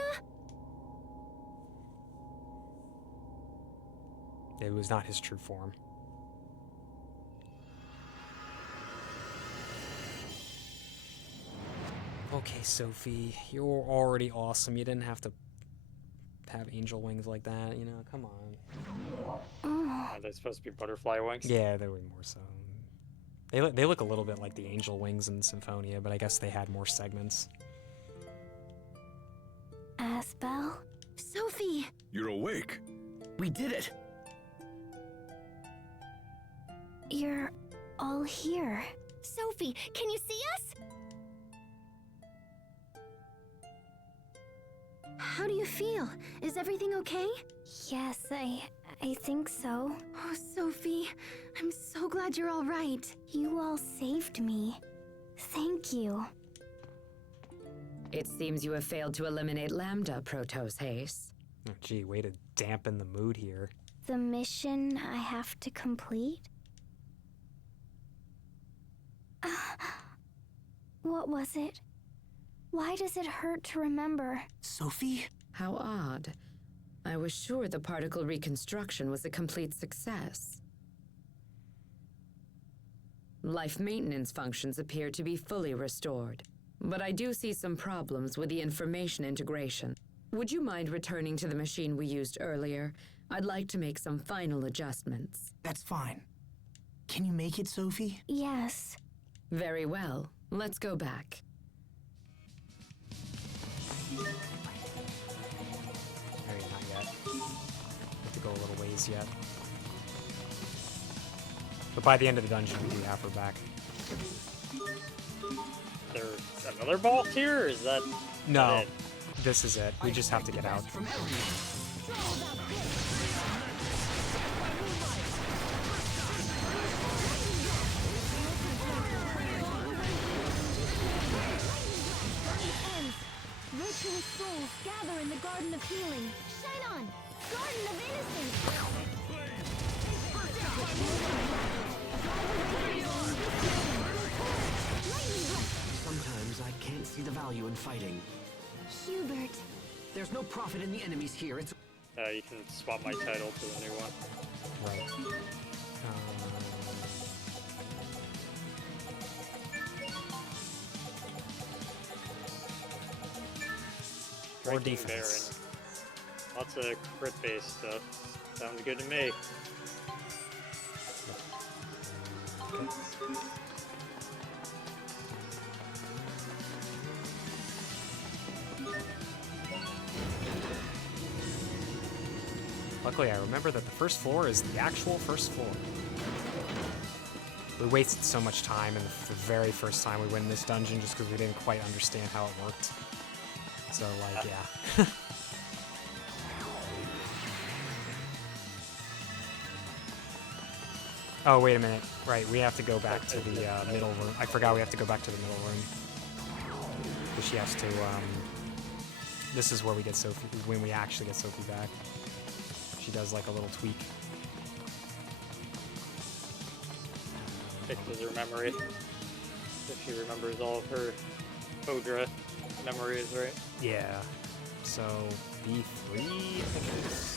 It was not his true form. Okay, Sophie, you're already awesome. You didn't have to have angel wings like that, you know? Come on. Are they supposed to be butterfly wings? Yeah, they were more so. They look a little bit like the angel wings in Symphonia, but I guess they had more segments. Asbel? Sophie! You're awake. We did it! You're all here. Sophie, can you see us? How do you feel? Is everything okay? Yes, I think so. Oh, Sophie, I'm so glad you're all right. You all saved me. Thank you. It seems you have failed to eliminate Lambda, Protos Haze. Oh, gee, way to dampen the mood here. The mission I have to complete? What was it? Why does it hurt to remember? Sophie? How odd. I was sure the particle reconstruction was a complete success. Life maintenance functions appear to be fully restored, but I do see some problems with the information integration. Would you mind returning to the machine we used earlier? I'd like to make some final adjustments. That's fine. Can you make it, Sophie? Yes. Very well. Let's go back. I mean, not yet. Have to go a little ways yet. But by the end of the dungeon, we do have her back. There's another boss here, or is that No, it? this is it. We just have to get out. From everyone. Virtual souls gather in the Garden of Healing. Shine on! Garden of Innocence! Sometimes I can't see the value in fighting. Hubert. There's no profit in the enemies here. It's You can swap my title to the new one. Right. Or Striking defense. Baron. Lots of crit-based stuff. Sounds good to me. Luckily, I remember that the first floor is the actual first floor. We wasted so much time in the very first time we went in this dungeon just because we didn't quite understand how it worked. So, like, yeah. Oh, wait a minute. Right, we have to go back to the middle room. I forgot we have to go back to the middle room. Because she has to This is where we get Sophie, when we actually get Sophie back. She does like a little tweak. Fixes her memory. If she remembers all of her Odra memories, right? Yeah. So B3, I think it is.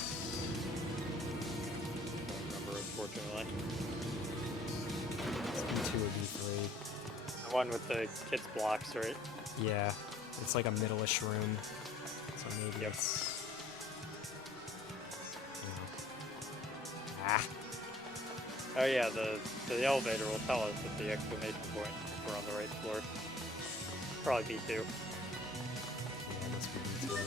Don't remember, unfortunately. It's B2 or B3. The one with the kids' blocks, right? Yeah. It's like a middle-ish room. So maybe Yep. it's... Ah. Oh yeah, the elevator will tell us at the exclamation point if we're on the right floor. Probably B2. Yeah, that's B2.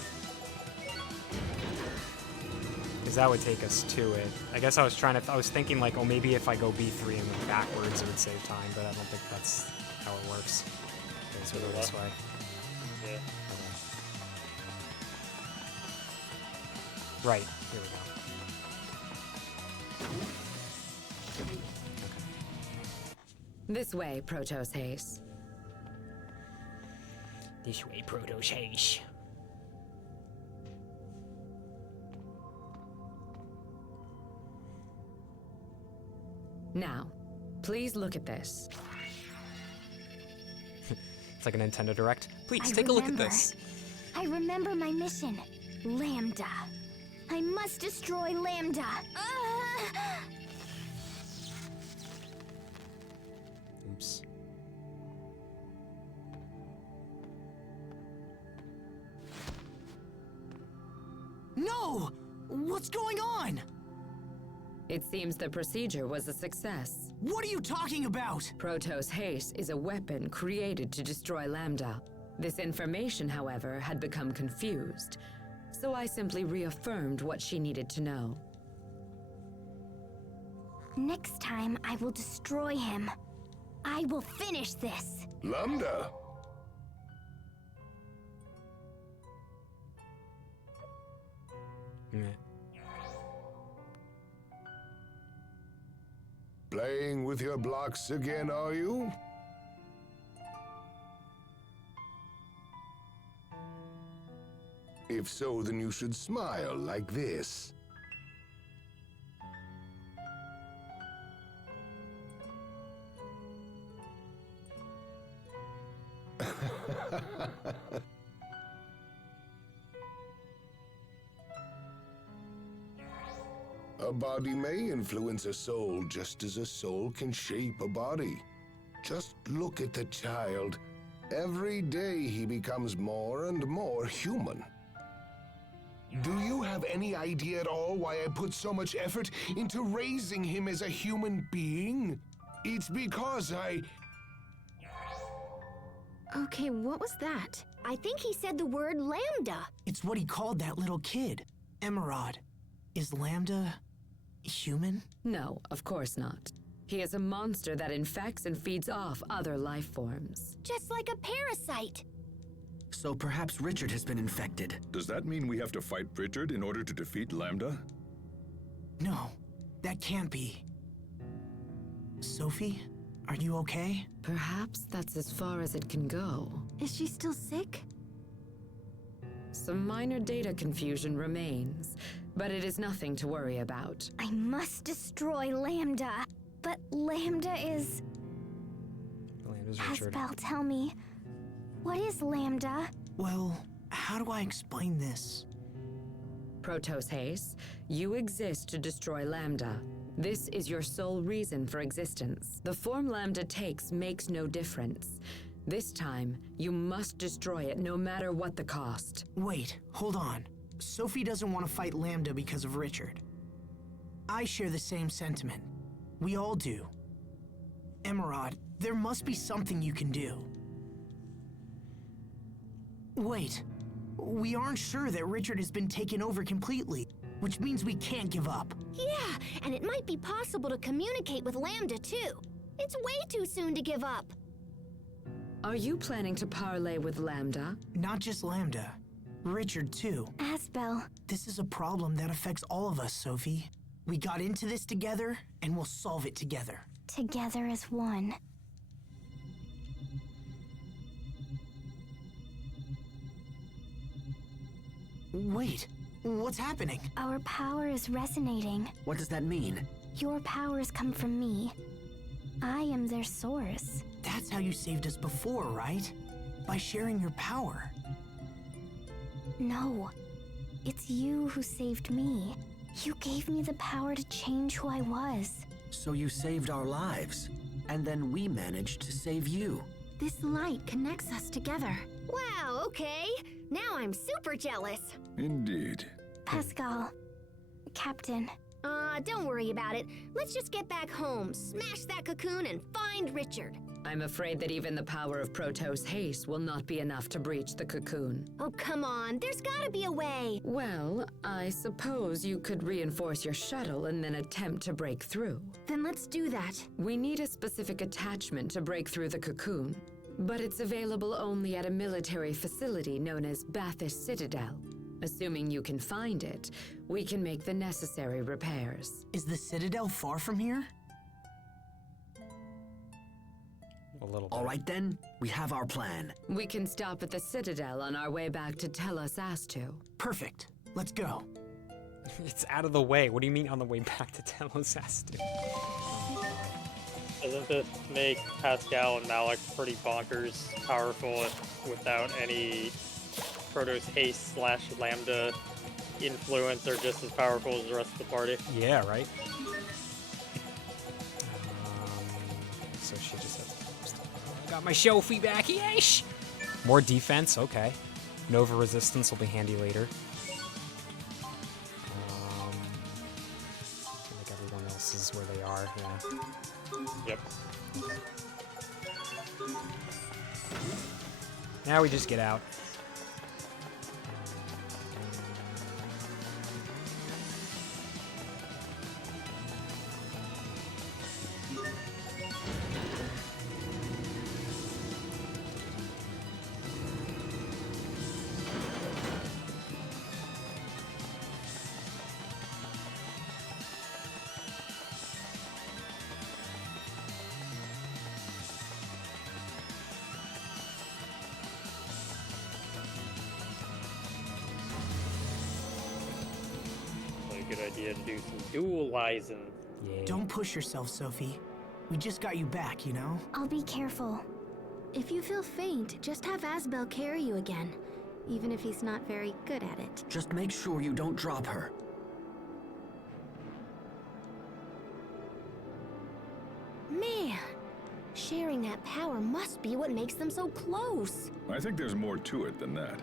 Because that would take us to it. I guess I was thinking like, oh, maybe if I go B3 and then backwards it would save time, but I don't think that's how it works. Okay, so go this way. Yeah. Okay. Right, here we go. This way, Protos Haze. This way, Protos Haze. Now, please look at this. It's like a Nintendo Direct. Please, I take a look at remember. this. I remember my mission. Lambda. I must destroy Lambda. Oops. No! What's going on? It seems the procedure was a success. What are you talking about? Protos Haze is a weapon created to destroy Lambda. This information, however, had become confused, so I simply reaffirmed what she needed to know. Next time, I will destroy him. I will finish this. Lambda! Meh. Playing with your blocks again, are you? If so, then you should smile like this. A body may influence a soul just as a soul can shape a body. Just look at the child. Every day he becomes more and more human. Do you have any idea at all why I put so much effort into raising him as a human being? It's because Okay, what was that? I think he said the word Lambda. It's what he called that little kid. Emerald. Is Lambda human? No, of course not. He is a monster that infects and feeds off other life forms. Just like a parasite. So perhaps Richard has been infected. Does that mean we have to fight Richard in order to defeat Lambda? No, that can't be. Sophie, are you okay? Perhaps that's as far as it can go. Is she still sick? Some minor data confusion remains, but it is nothing to worry about. I must destroy Lambda. But Lambda is... Lambda's Richard. Asbel, tell me. What is Lambda? Well, how do I explain this? Protos Haze, you exist to destroy Lambda. This is your sole reason for existence. The form Lambda takes makes no difference. This time, you must destroy it no matter what the cost. Wait, hold on. Sophie doesn't want to fight Lambda because of Richard. I share the same sentiment. We all do. Emerald, there must be something you can do. Wait, we aren't sure that Richard has been taken over completely, which means we can't give up. Yeah, and it might be possible to communicate with Lambda too. It's way too soon to give up. Are you planning to parley with Lambda? Not just Lambda, Richard too. Asbel, This is a problem that affects all of us, Sophie. We got into this together, and we'll solve it together. together as one. Wait, what's happening? Our power is resonating. What does that mean? Your powers come from me. I am their source. That's how you saved us before, right? By sharing your power. No, it's you who saved me. You gave me the power to change who I was. So you saved our lives, and then we managed to save you. This light connects us together. Wow, okay. Now I'm super jealous. Indeed. Pascal, Captain. Don't worry about it. Let's just get back home, smash that cocoon, and find Richard. I'm afraid that even the power of Protos haste will not be enough to breach the cocoon. Oh, come on. There's gotta be a way. Well, I suppose you could reinforce your shuttle and then attempt to break through. Then let's do that. We need a specific attachment to break through the cocoon, but it's available only at a military facility known as Bathurst Citadel. Assuming you can find it, we can make the necessary repairs. Is the Citadel far from here? A little bit. All right then, we have our plan. We can stop at the Citadel on our way back to Telos Astu. Perfect. Let's go. It's out of the way. What do you mean on the way back to Telos Astu? Doesn't this make Pascal and Malik pretty bonkers powerful without any Protos haste / Lambda influence, or just as powerful as the rest of the party? Yeah, right? So she just has... Got my Sophy back, yeesh! More defense, okay. Nova resistance will be handy later. I think everyone else is where they are, yeah. Yep. Now we just get out. Good idea to do some dualizing. Yeah. Don't push yourself, Sophie. We just got you back, you know? I'll be careful. If you feel faint, just have Asbel carry you again, even if he's not very good at it. Just make sure you don't drop her. Man, sharing that power must be what makes them so close. I think there's more to it than that.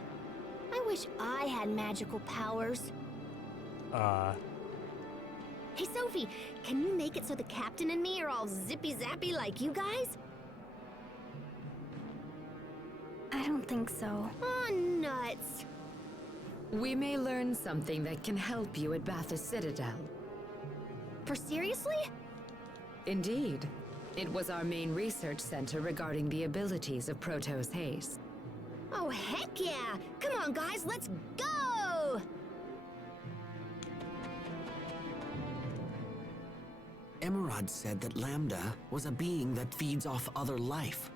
I wish I had magical powers. Hey, Sophie, can you make it so the captain and me are all zippy-zappy like you guys? I don't think so. Oh, nuts. We may learn something that can help you at Bathurst Citadel. For seriously? Indeed. It was our main research center regarding the abilities of Protos haste. Oh, heck yeah! Come on, guys, let's go! Emerald said that Lambda was a being that feeds off other life.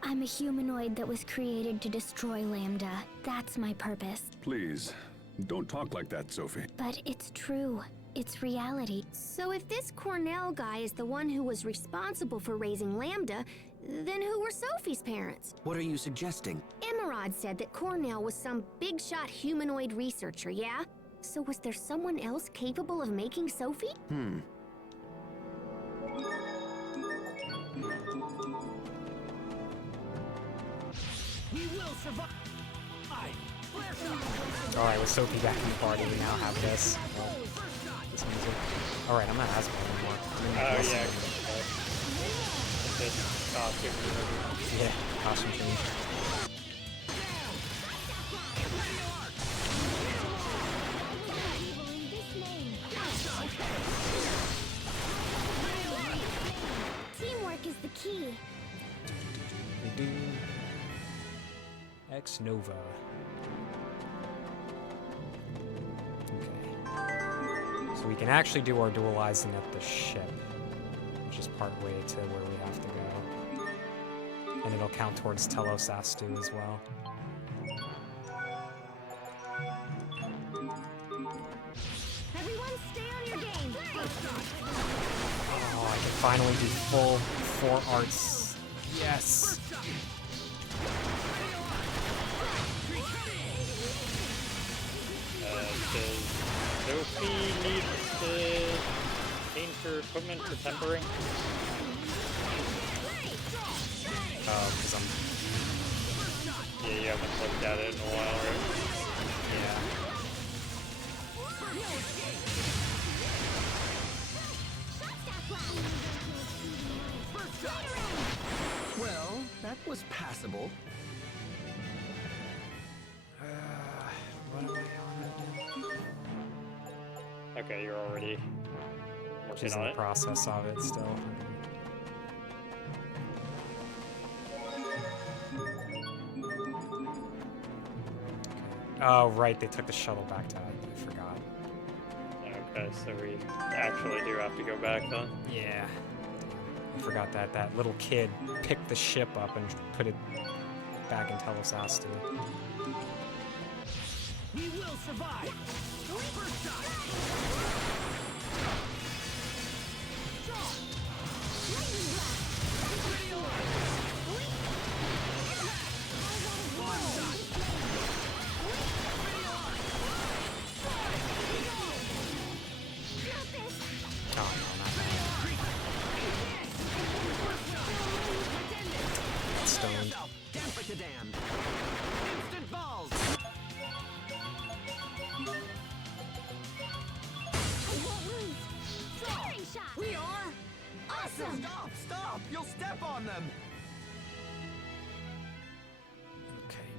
I'm a humanoid that was created to destroy Lambda. That's my purpose. Please, don't talk like that, Sophie. But it's true. It's reality. So if this Cornell guy is the one who was responsible for raising Lambda, then who were Sophie's parents? What are you suggesting? Emerald said that Cornell was some big-shot humanoid researcher, yeah? So was there someone else capable of making Sophie? We will survive. Alright, with Sophie back in the party, we now have this. Alright, I'm not Asbel anymore. I'm in Oh, this. yeah. This costume. Yeah, costume change. Teamwork is the key. Ex Nova. Okay. So we can actually do our dualizing at the ship, which is part way to where we have to go. And it'll count towards Telos Astu as well. finally do full 4 arts. Yes. Does Sophie need to change her equipment to tempering? Oh, because I'm... Yeah, you haven't looked at it in a while, right? Yeah. Well, that was passable. What am I on right now? Okay, you're already working She's in on the it. process of it still. Oh, right, they took the shuttle back to Earth. I forgot. Okay, so we actually do have to go back then. Yeah. I forgot that that little kid picked the ship up and put it back in Telesastu. We will survive. First shot. Oh, no, not that. Stoned. Damn damn. Instant balls. We are awesome. Stop! You'll step on them. Okay.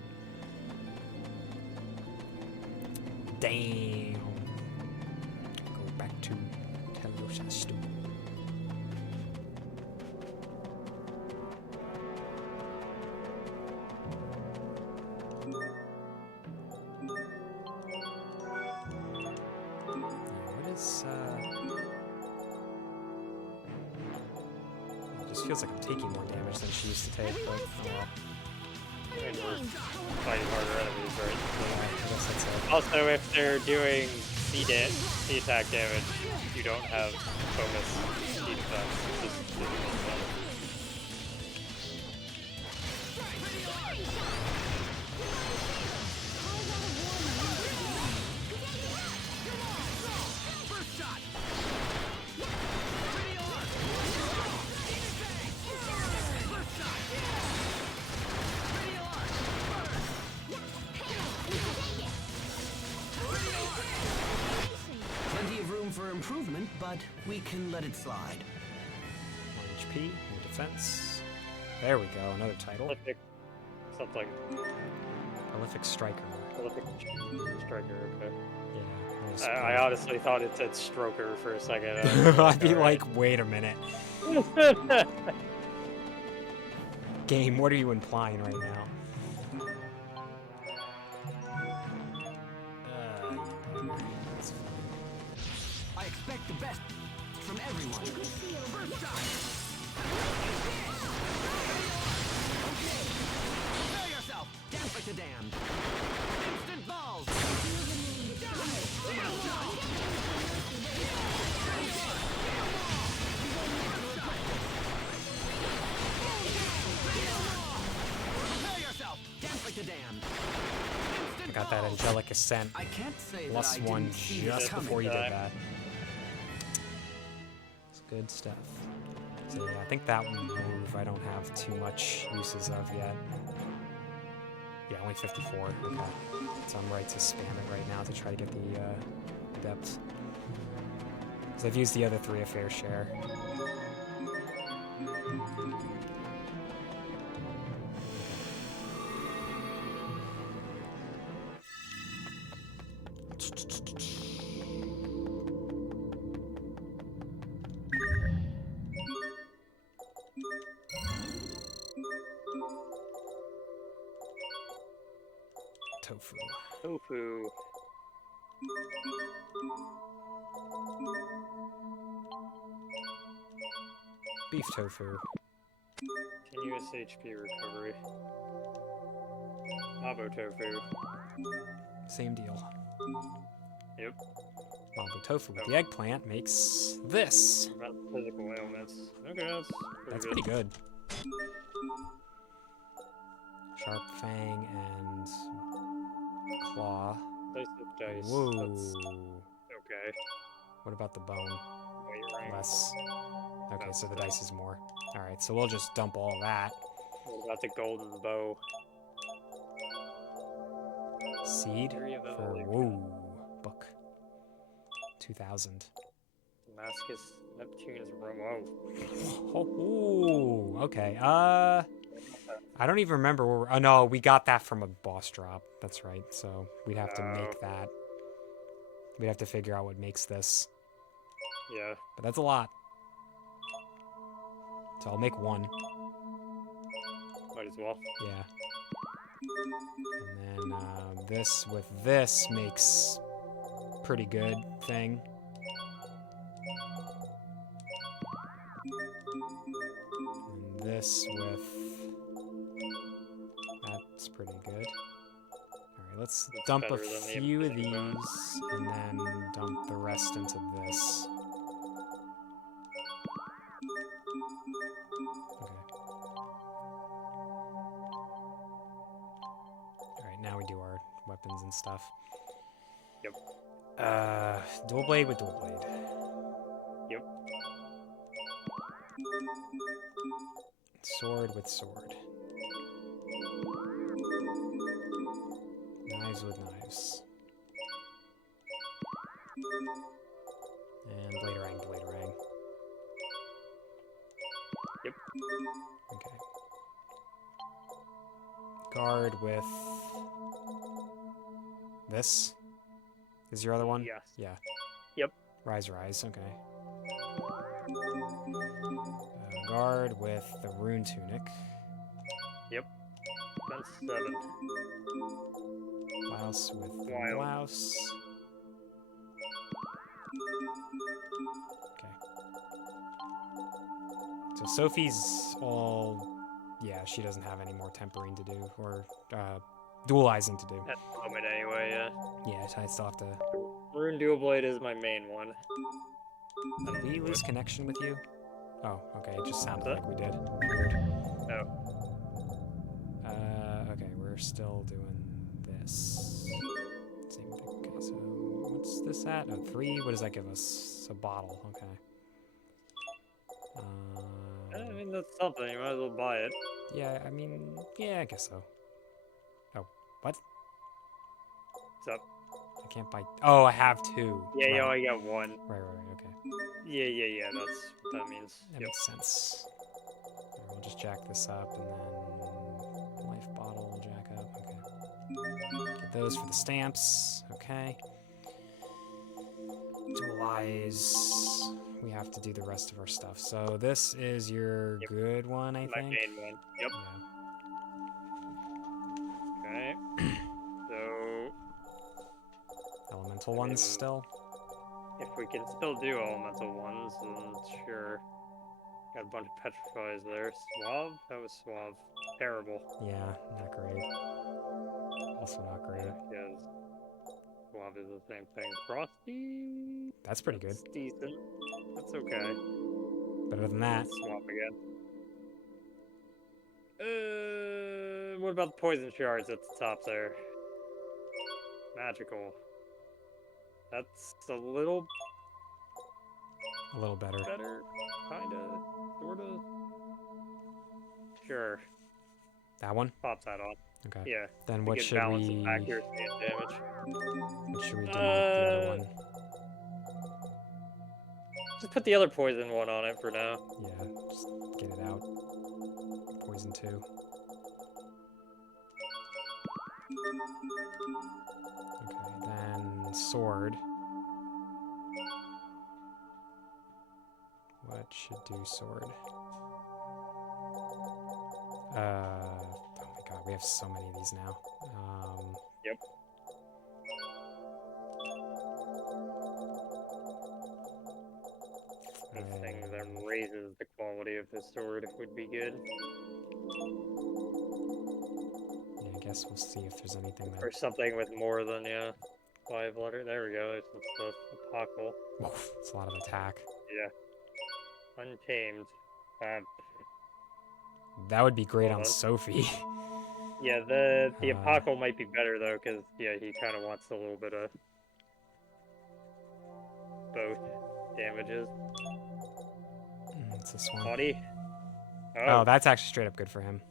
Damn. Go back to Telesastu. What is, it just feels like I'm taking more damage than she used to take, but oh well. And we're fighting harder enemies, right? Yeah, I guess that's it. Also, if they're doing C attack damage, you don't have bonus C defense. Just do it. Plenty of room for improvement, but we can let it slide. 1 HP, more defense. There we go, another title. Prolific something. Prolific Striker. Prolific striker, okay. Yeah. that was I cool. honestly thought it said stroker for a second. I'd be like, wait a minute. Game, what are you implying right now? That's fine. I expect the best from everyone. First shot. Prepare yourself. Dance like the damned. Instant balls. Prepare yourself. Dance like the damned. I got that angelic ascent I can't say plus that I 1 didn't see just this coming. before you did time. that. It's good stuff. So yeah, I think that move I don't have too much uses of yet. Yeah, only 54. Okay. So I'm right to spam it right now to try to get the depth. Because I've used the other 3 a fair share. Tofu. Tofu. Beef tofu. Continuous HP recovery. Mabo tofu. Same deal. Yep. Mabu tofu with the eggplant makes this. About physical ailments. Okay, That's pretty good. Sharp fang and claw. Dice of dice. Whoa. That's okay. What about the bone? Oh, you're right. Less. Okay, That's so the fine. dice is more. Alright, so we'll just dump all that. What about the golden bow? Seed Area of for, evolution. whoa, book. 2000. Damascus, Neptune's Rome. Oh, okay. I don't even remember where we're... Oh, no, we got that from a boss drop. That's right. So we'd have to make that. We'd have to figure out what makes this. Yeah. But that's a lot. So I'll make one. Might as well. Yeah. And then this with this makes pretty good thing. And this with... That's pretty good. Alright, let's That's dump a better than the few of Infinity these Bones. and then dump the rest into this. Okay. Alright, now we do our weapons and stuff. Yep. Dual blade with dual blade. Yep. Sword with sword. Knives with knives. And bladerang. Yep. Okay. Guard with this. Is your other one? Yes. Yeah. Yep. Rise, okay. Guard with the rune tunic. Yep. That's 7. Blouse with the Wild. blouse. Okay. So Sophie's all... Yeah, she doesn't have any more tempering to do, or dualizing to do. At the moment, anyway, yeah. Yeah, I still have to... Rune Dual Blade is my main one. Did we lose connection with you? Oh, okay, it just sounded Huh? like we did. Weird. Oh. Okay, we're still doing this. Same thing. Okay, so what's this at? A 3? What does that give us? A bottle, okay. I mean, that's something. You might as well buy it. Yeah, I mean, yeah, I guess so. Oh, what? What's up? I can't buy... Oh, I have 2. Yeah, you right. only got 1. Right, okay. Yeah, that's what that means. That Yep. makes sense. Alright, we'll just jack this up and then life bottle, jack up, okay. Get those for the stamps, okay. Dualize. We have to do the rest of our stuff. So this is your Yep. good one, I My think? main one. Yep. Yeah. Okay. So, Elemental ones still? if we can still do elemental ones, then sure. Got a bunch of petrifies there. Suave? That was suave. Terrible. Yeah, not great. Also not great. Because suave is the same thing. Frosty? That's pretty good. It's decent. That's okay. Better than that. Swap again. What about the poison shards at the top there? Magical. That's a little A little better. better, kinda, sorta. Sure, That one? pop that on. Okay. Yeah. Then to what get should balance we... of accuracy and damage. What should we do with the other one? Just put the other poison one on it for now. Yeah, just get it out. Poison 2. Okay, then sword. What should do sword? Oh my god, we have so many of these now. Yep. Anything that raises the quality of the sword would be good. Yeah, I guess we'll see if there's anything Or that... something with more than, yeah. 5 letter. There we go. It's the apocal. Oof, it's a lot of attack. Yeah. Untamed. That would be great Hold on on. Sophie. Yeah, the Uh, apocal might be better though, because yeah, he kind of wants a little bit of both damages. It's this one. Body. Oh, that's actually straight up good for him.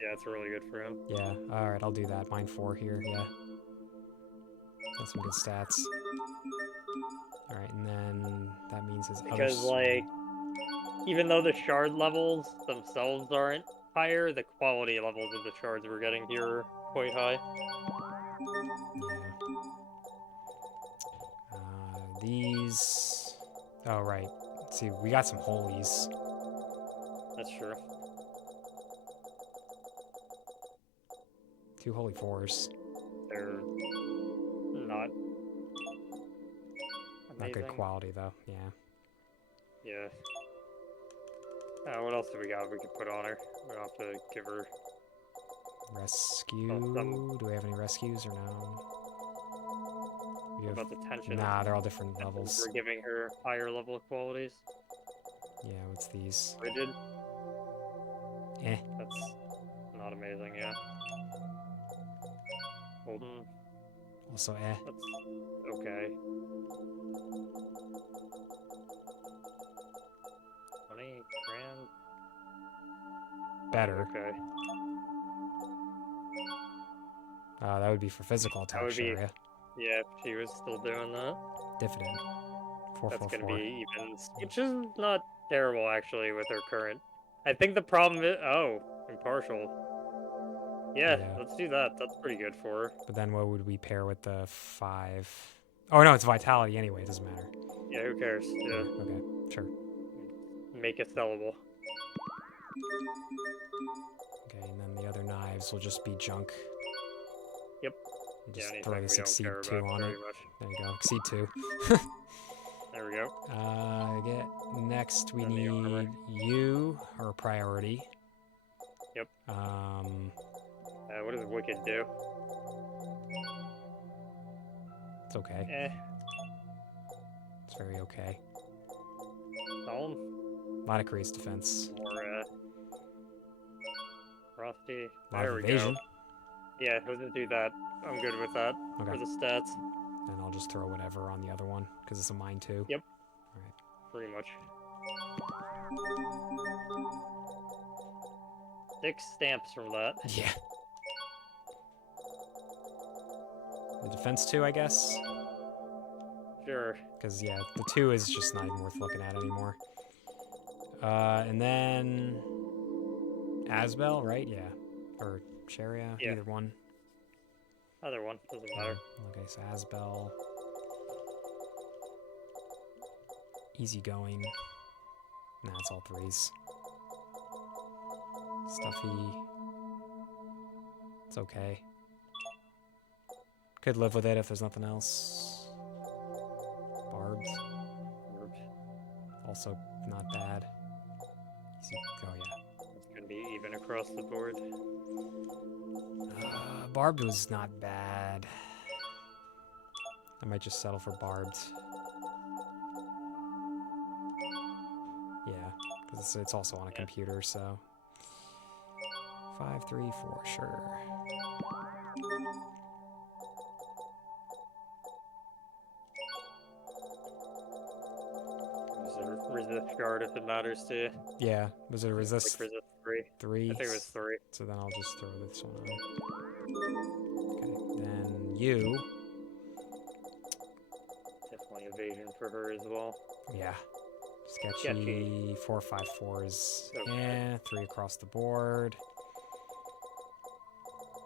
Yeah, it's really good for him. Yeah, alright, I'll do that. Mine 4 here, yeah. That's some good stats. Alright, and then that means his Because other... like, even though the shard levels themselves aren't higher, the quality levels of the shards we're getting here are quite high. Yeah. These... Oh, right. Let's see, we got some holies. That's true. 2 holy 4s. They're not Not good amazing. quality, though. Yeah. Yeah. What else do we got we could put on her? We don't have to give her... Rescue... some- Do we have any rescues or no? We have... about the tension. Nah, they're all different levels. We're giving her higher level qualities. Yeah, what's these? Rigid. Eh. That's not amazing, yeah. Holden. Also eh. That's okay. 20 grand. Better. Okay. That would be for physical attack, would be- Sharia. Yeah, if she was still doing that, Diffident. that's gonna 444. be even. Which is not terrible, actually, with her current. I think the problem is. Oh, impartial. Yeah, Yeah. let's do that. That's pretty good for her. But then what would we pair with the 5? Oh, no, it's vitality anyway. It doesn't matter. Yeah, who cares? Yeah, Okay, sure. make it sellable. Okay, and then the other knives will just be junk. Yep. And Yeah, just anything throw we this don't exceed care 2 about on very it. much. There you go. Exceed 2. There we go. Next we And the armor. need you, or priority. Yep. Um, What does Wicked do? it's okay. Eh. It's very okay. Solemn? A lot of crease defense. More, Frosty. A lot There of we evasion. go. Yeah, let's do that. I'm good with that Okay. for the stats. And I'll just throw whatever on the other one, because it's a mine too. Yep. Alright. Pretty much. 6 stamps from that. Yeah. The defense 2, I guess? Sure. Because, yeah, the 2 is just not even worth looking at anymore. And then... Asbel, right? Yeah. Or Sharia, Yeah. either one. Other one, doesn't matter. Okay, so Asbel. Easygoing. Nah, it's all 3s. Stuffy. It's okay. Could live with it if there's nothing else. Barbed. Also not bad. Easy. Oh yeah. It's gonna be even across the board. Barbed was not bad. I might just settle for barbed. Yeah, because it's also on a computer, so 5, 3, 4, sure. Resist guard if it matters to you. Yeah, was it a resist Like resist 3. 3? I think it was 3. So then I'll just throw this one on. Okay, then you. Definitely evasion for her as well. Yeah. Sketchy. Sketchy. 4, 5, 4s. Okay. Yeah, 3 across the board.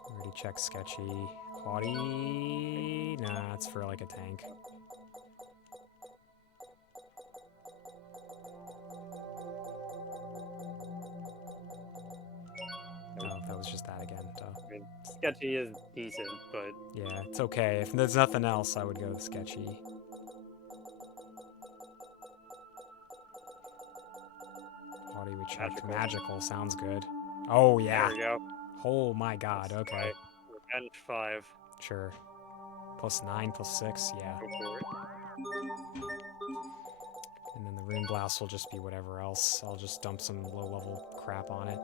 Already checked sketchy. Haughty. Nah, it's for like a tank. Oh, that was just that again. Duh. I mean, sketchy is decent, but Yeah, it's okay. If there's nothing else, I would go with sketchy. Haughty, we checked. Magical sounds good. Oh, yeah. there we go. Oh, my God. Okay. Revenge 5. Sure. Plus 9, plus 6, yeah. Go for it. And then the Rune Blast will just be whatever else. I'll just dump some low-level crap on it.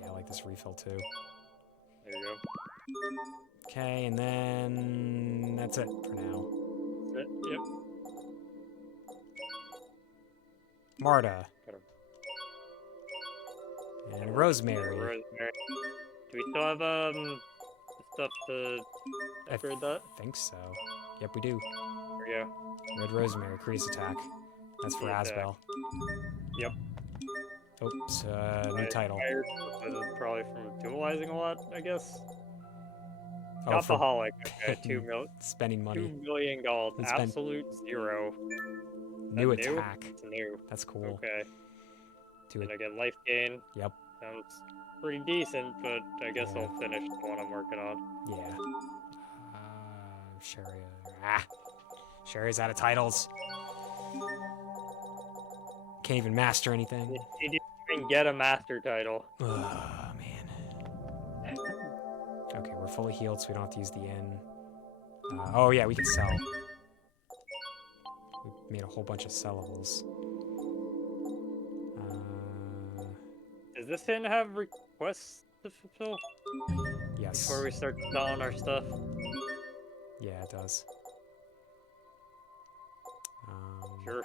Yeah, I like this refill too. There you go. Okay, and then that's it for now. That's it. Yep. Marta. Got And Rosemary. Rosemary. Do we still have stuff to I upgrade that? think so. Yep, we do. There we go. Red Rosemary, Crease Attack. That's for Crease attack. Asbel. Yep. Oops, new title. Probably from dualizing a lot, I guess. Oh, for Alcoholic. Okay, 2 spending money. 2 million gold. And spend- Absolute 0. New That new? attack. It's new. That's cool. Okay. Do And it. I get life gain. Yep. Sounds pretty decent, but I guess Yeah. I'll finish the one I'm working on. Yeah. Sherry. Sherry's out of titles. Can't even master anything. You didn't even get a master title. Oh, man. Okay, we're fully healed, so we don't have to use the inn. Oh, yeah, we can sell. We made a whole bunch of sellables. Does this inn have requests to fulfill Yes. before we start selling our stuff? Yeah, it does. Sure.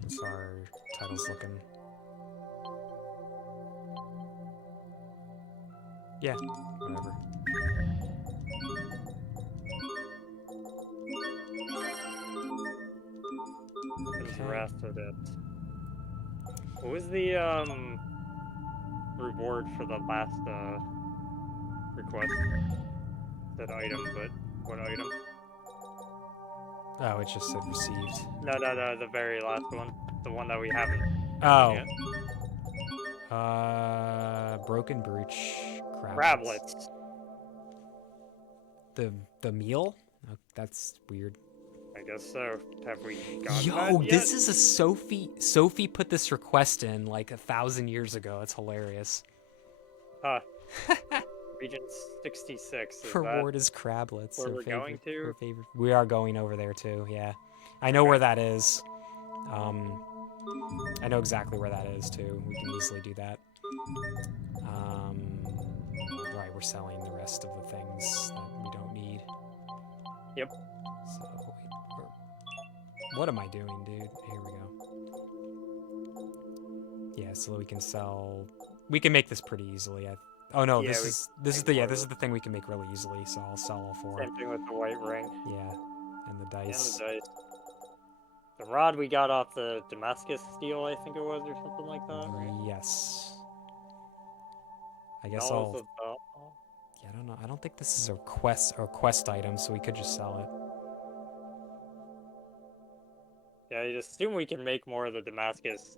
What's our titles looking? Yeah, whatever. Who's the rest of it? What was the reward for the last request? That item, but what item? Oh, it just said received. No, the very last one. The one that we haven't Oh. yet. Broken Brooch. Crablets. The meal? Oh, that's weird. I guess so. Have we gotten Yo, that yet? this is a Sophie. Sophie put this request in like 1,000 years ago. It's hilarious. Huh. Region 66. Is Reward is crablets. where her we're going to? her favorite. We are going over there too. Yeah, I know where that is. I know exactly where that is too. We can easily do that. Right, we're selling the rest of the things that we don't need. Yep. So, wait, what am I doing, dude? Here we go. Yeah, so we can sell. We can make this pretty easily. Oh no, Yeah, this we is can this is make the more this of is the thing we can make really easily. So I'll sell all four. Same thing with the white ring. Yeah, and the And dice. the dice. The rod we got off the Damascus steel, I think it was, or something like that, right? Yes. I guess All I'll. of the- Yeah, I don't know. I don't think this is a quest item, so we could just sell it. Yeah, I just assume we can make more of the Damascus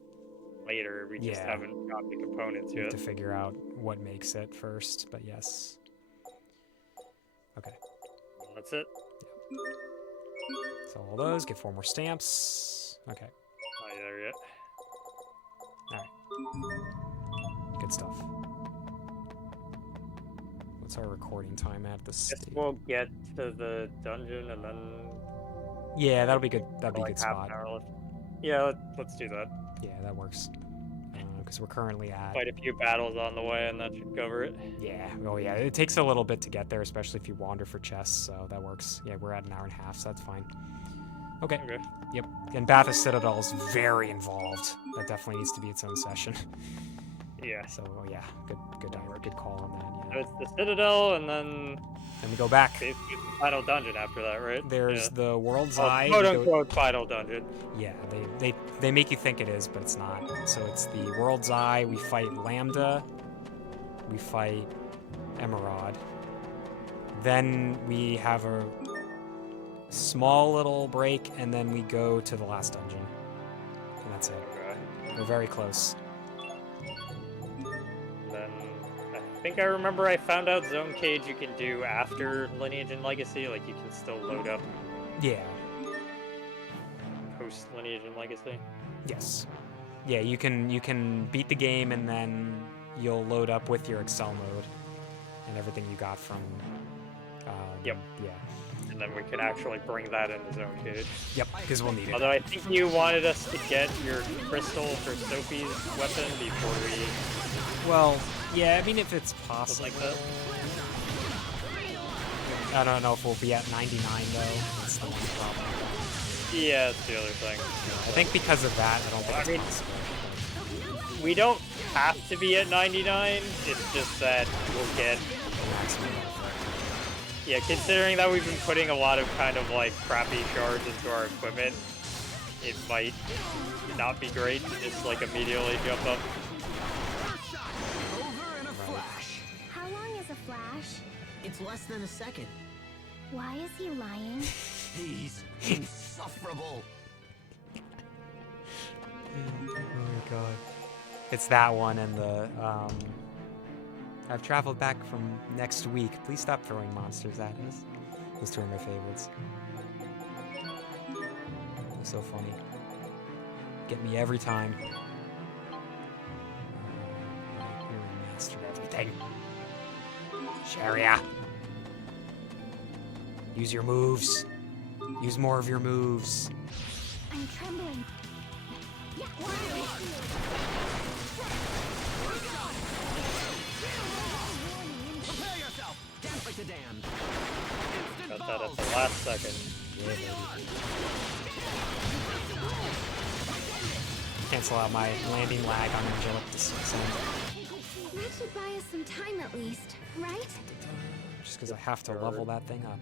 later. We just Yeah. haven't got the components We have yet. to figure out what makes it first, but yes. Okay. That's it. Sell all those. Get 4 more stamps. Okay. Not there yet. Good stuff. What's our recording time at this Guess stage? we'll get to the dungeon and then Yeah, that'll be good. That'd be a like good half spot. an hour left. Yeah, let's do that. Yeah, that works. Because we're currently at. Quite a few battles on the way, and that should cover it. Yeah. Oh, yeah. It takes a little bit to get there, especially if you wander for chests. So that works. Yeah, we're at an hour and a half, so that's fine. Okay. Okay. Yep. And Bathurst Citadel is very involved. That definitely needs to be its own session. Yeah. So yeah, good call on that. So Yeah. it's the Citadel, and then Then we go back. basically the final dungeon after that, right? There's yeah. the World's Well, Eye. quote we go- unquote final dungeon. Yeah, they make you think it is, but it's not. So it's the World's Eye. We fight Lambda. We fight Emerald. Then we have a small little break, and then we go to the last dungeon. And that's it. Okay. We're very close. Then I think I remember I found out Zone Cage you can do after Lineage and Legacy. Like you can still load up Yeah. post Lineage and Legacy. Yes. Yeah, you can beat the game and then you'll load up with your Excel mode and everything you got from. Yep. Yeah. And then we can actually bring that into Zone Cage. Yep, because we'll need it. Although I think you wanted us to get your crystal for Sophie's weapon before we Well, yeah, I mean if it's was possible. like that. I don't know if we'll be at 99 though. That's the one problem. Yeah, that's the other thing. I think because of that, I don't think I it's mean- possible. We don't have to be at 99. It's just that we'll get. Maximum effect. Yeah, considering that we've been putting a lot of kind of like crappy shards into our equipment, it might not be great to just like immediately jump up. Over in a flash. How long is a flash? It's less than a second. Why is he lying? He's insufferable. Oh my god. It's that one and the, I've traveled back from next week. Please stop throwing monsters at us. Those two are my favorites. They're so funny. Get me every time. You remastered everything. Sharia. Use your moves. Use more of your moves. I'm trembling. Yeah, Prepare yourself. Dance like the damned. Instant Got that at balls. the last second. Yeah, baby. Cancel out my landing lag on Angelic Descent. that should buy us some time at least, right? Just because I have to level that thing up.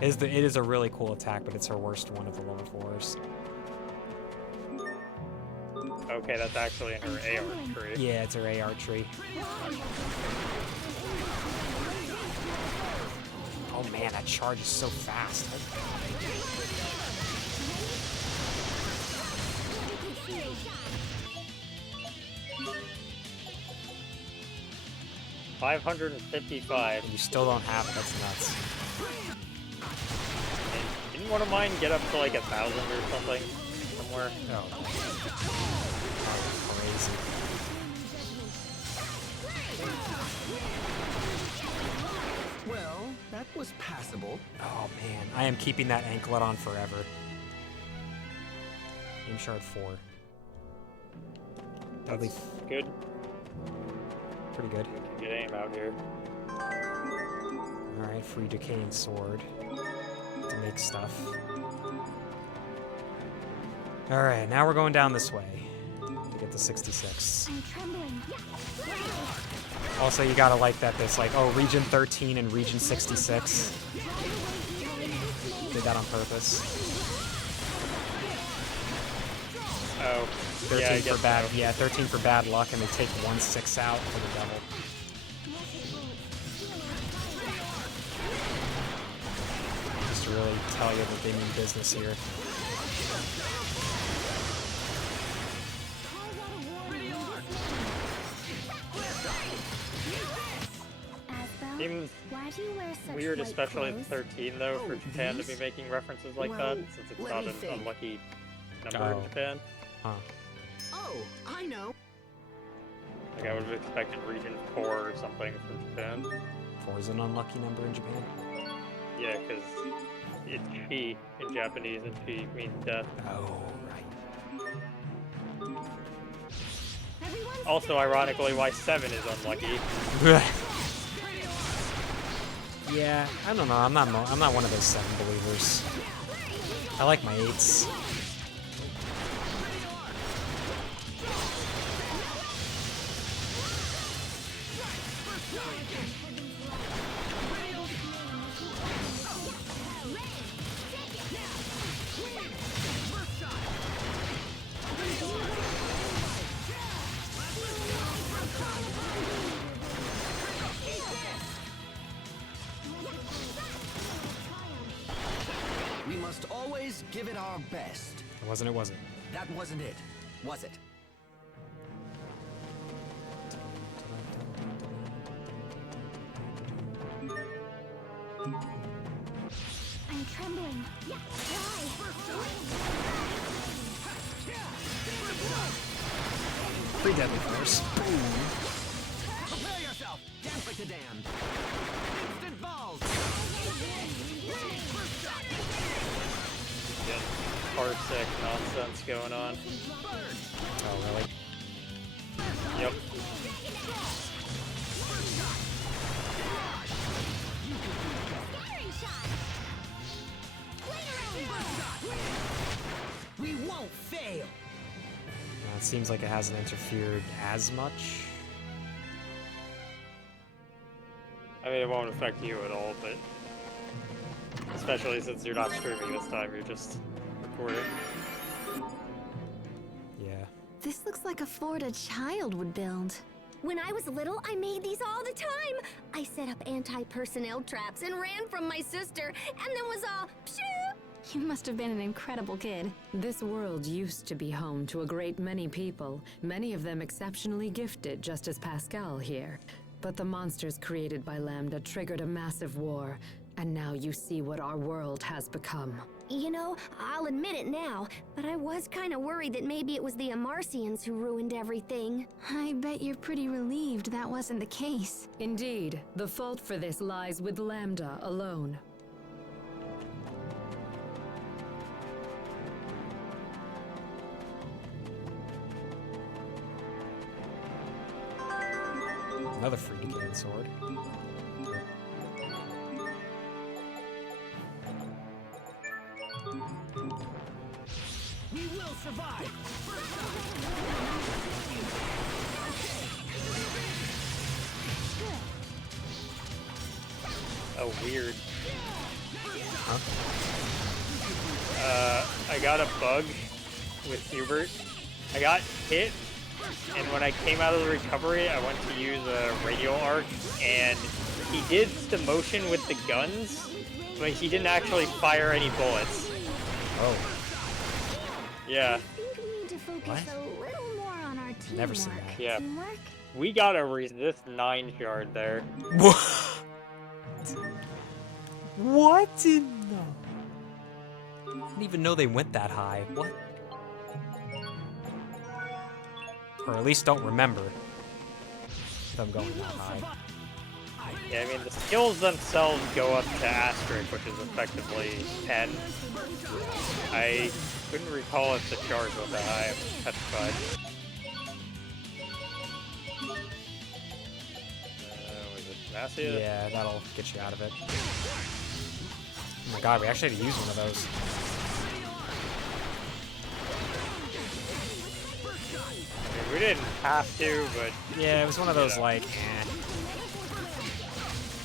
It is a really cool attack, but it's her worst one of the level 4s. Okay, that's actually in her AR tree. Yeah, it's her AR tree. Oh man, that charge is so fast. 555. You still don't have it, that's nuts. And didn't one of mine get up to like 1,000 or something? Somewhere? Oh, crazy. Well, that was passable. Oh man, I am keeping that anklet on forever. Aim shard 4. Deadly, Good. pretty good. Get aim out here. Alright, free decaying sword to make stuff. Alright, now we're going down this way to get to 66. I'm trembling. Also, you gotta like that there's like, oh, region 13 and region 66. Did that on purpose. Oh. 13 yeah, I for guess bad, so. yeah, 13 for bad luck, and they take 1/6 out for the devil. Just to really tell you that they mean business here. Seems Why do you wear such weird, white especially in clothes? 13 though, for Oh, Japan to these? be making references like Well, that, since it's let not me an think. unlucky number Oh. in Japan. Huh. Oh, I know. Like I would have expected region 4 or something from Japan. 4 is an unlucky number in Japan. Yeah, because it's chi in Japanese, and chi means death. Oh, right. Also, ironically, why 7 is unlucky. Yeah, I don't know. I'm not one of those 7 believers. I like my 8s. We must always give it our best. It wasn't. That wasn't it, was it? I'm trembling. Yeah, why? Free deadly force. Prepare yourself! Damn the damn! Instant balls! Just parsec nonsense going on. Oh, really? Yep. We won't fail! It seems like it hasn't interfered as much. I mean, it won't affect you at all, but especially since you're not streaming this time, you're just recording. Yeah. This looks like a Florida child would build. When I was little, I made these all the time. I set up anti-personnel traps and ran from my sister, and then was all pshoo. You must have been an incredible kid. This world used to be home to a great many people, many of them exceptionally gifted, just as Pascal here. But the monsters created by Lambda triggered a massive war, and now you see what our world has become. You know, I'll admit it now, but I was kind of worried that maybe it was the Amarcians who ruined everything. I bet you're pretty relieved that wasn't the case. Indeed, the fault for this lies with Lambda alone. Another free decaying sword. We will survive! Oh, weird. Huh? I got a bug with Hubert. I got hit, and when I came out of the recovery, I went to use a radial arc, and he did the motion with the guns, but he didn't actually fire any bullets. Oh, Yeah, I think we need to focus What? a little more on our teamwork. Never seen that. Yeah. Teamwork? we got a resist 9 shard there. what? What in the? I didn't even know they went that high. What? Or at least don't remember them going that high. Yeah, I mean, the skills themselves go up to asterisk, which is effectively 10. I couldn't recall if the charge was that high. I'm petrified. Was it Dacia? Yeah, that'll get you out of it. Oh my god, we actually had to use one of those. I mean, we didn't have to, but Yeah, it was one of those Yeah. like, eh.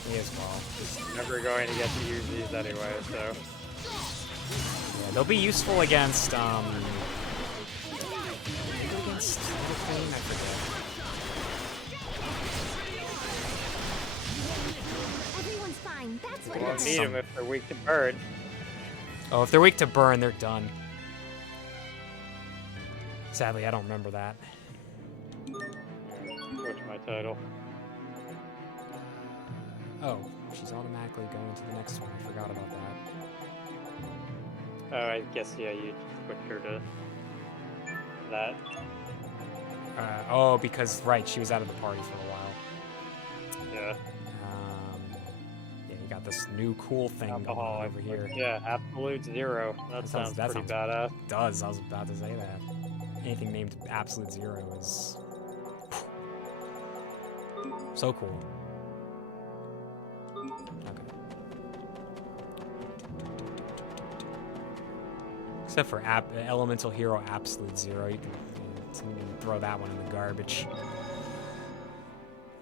Me as well. never going to get to use these anyway, so. Yeah, they'll be useful against against Little Queen, I forget. Everyone's fine. That's what We won't matters. need them if they're weak to burn. Oh, if they're weak to burn, they're done. Sadly, I don't remember that. Switch my title. Oh, she's automatically going to the next one. I forgot about that. Oh, I guess, yeah, you switch her to that. Oh, because, right, she was out of the party for a while. Yeah. Yeah, you got this new cool thing going Alcohol. on over here. Yeah, absolute 0. That sounds pretty badass. Does. I was about to say that. Anything named Absolute Zero is so cool. Okay. Except for Elemental Hero Absolute Zero, you can throw that one in the garbage.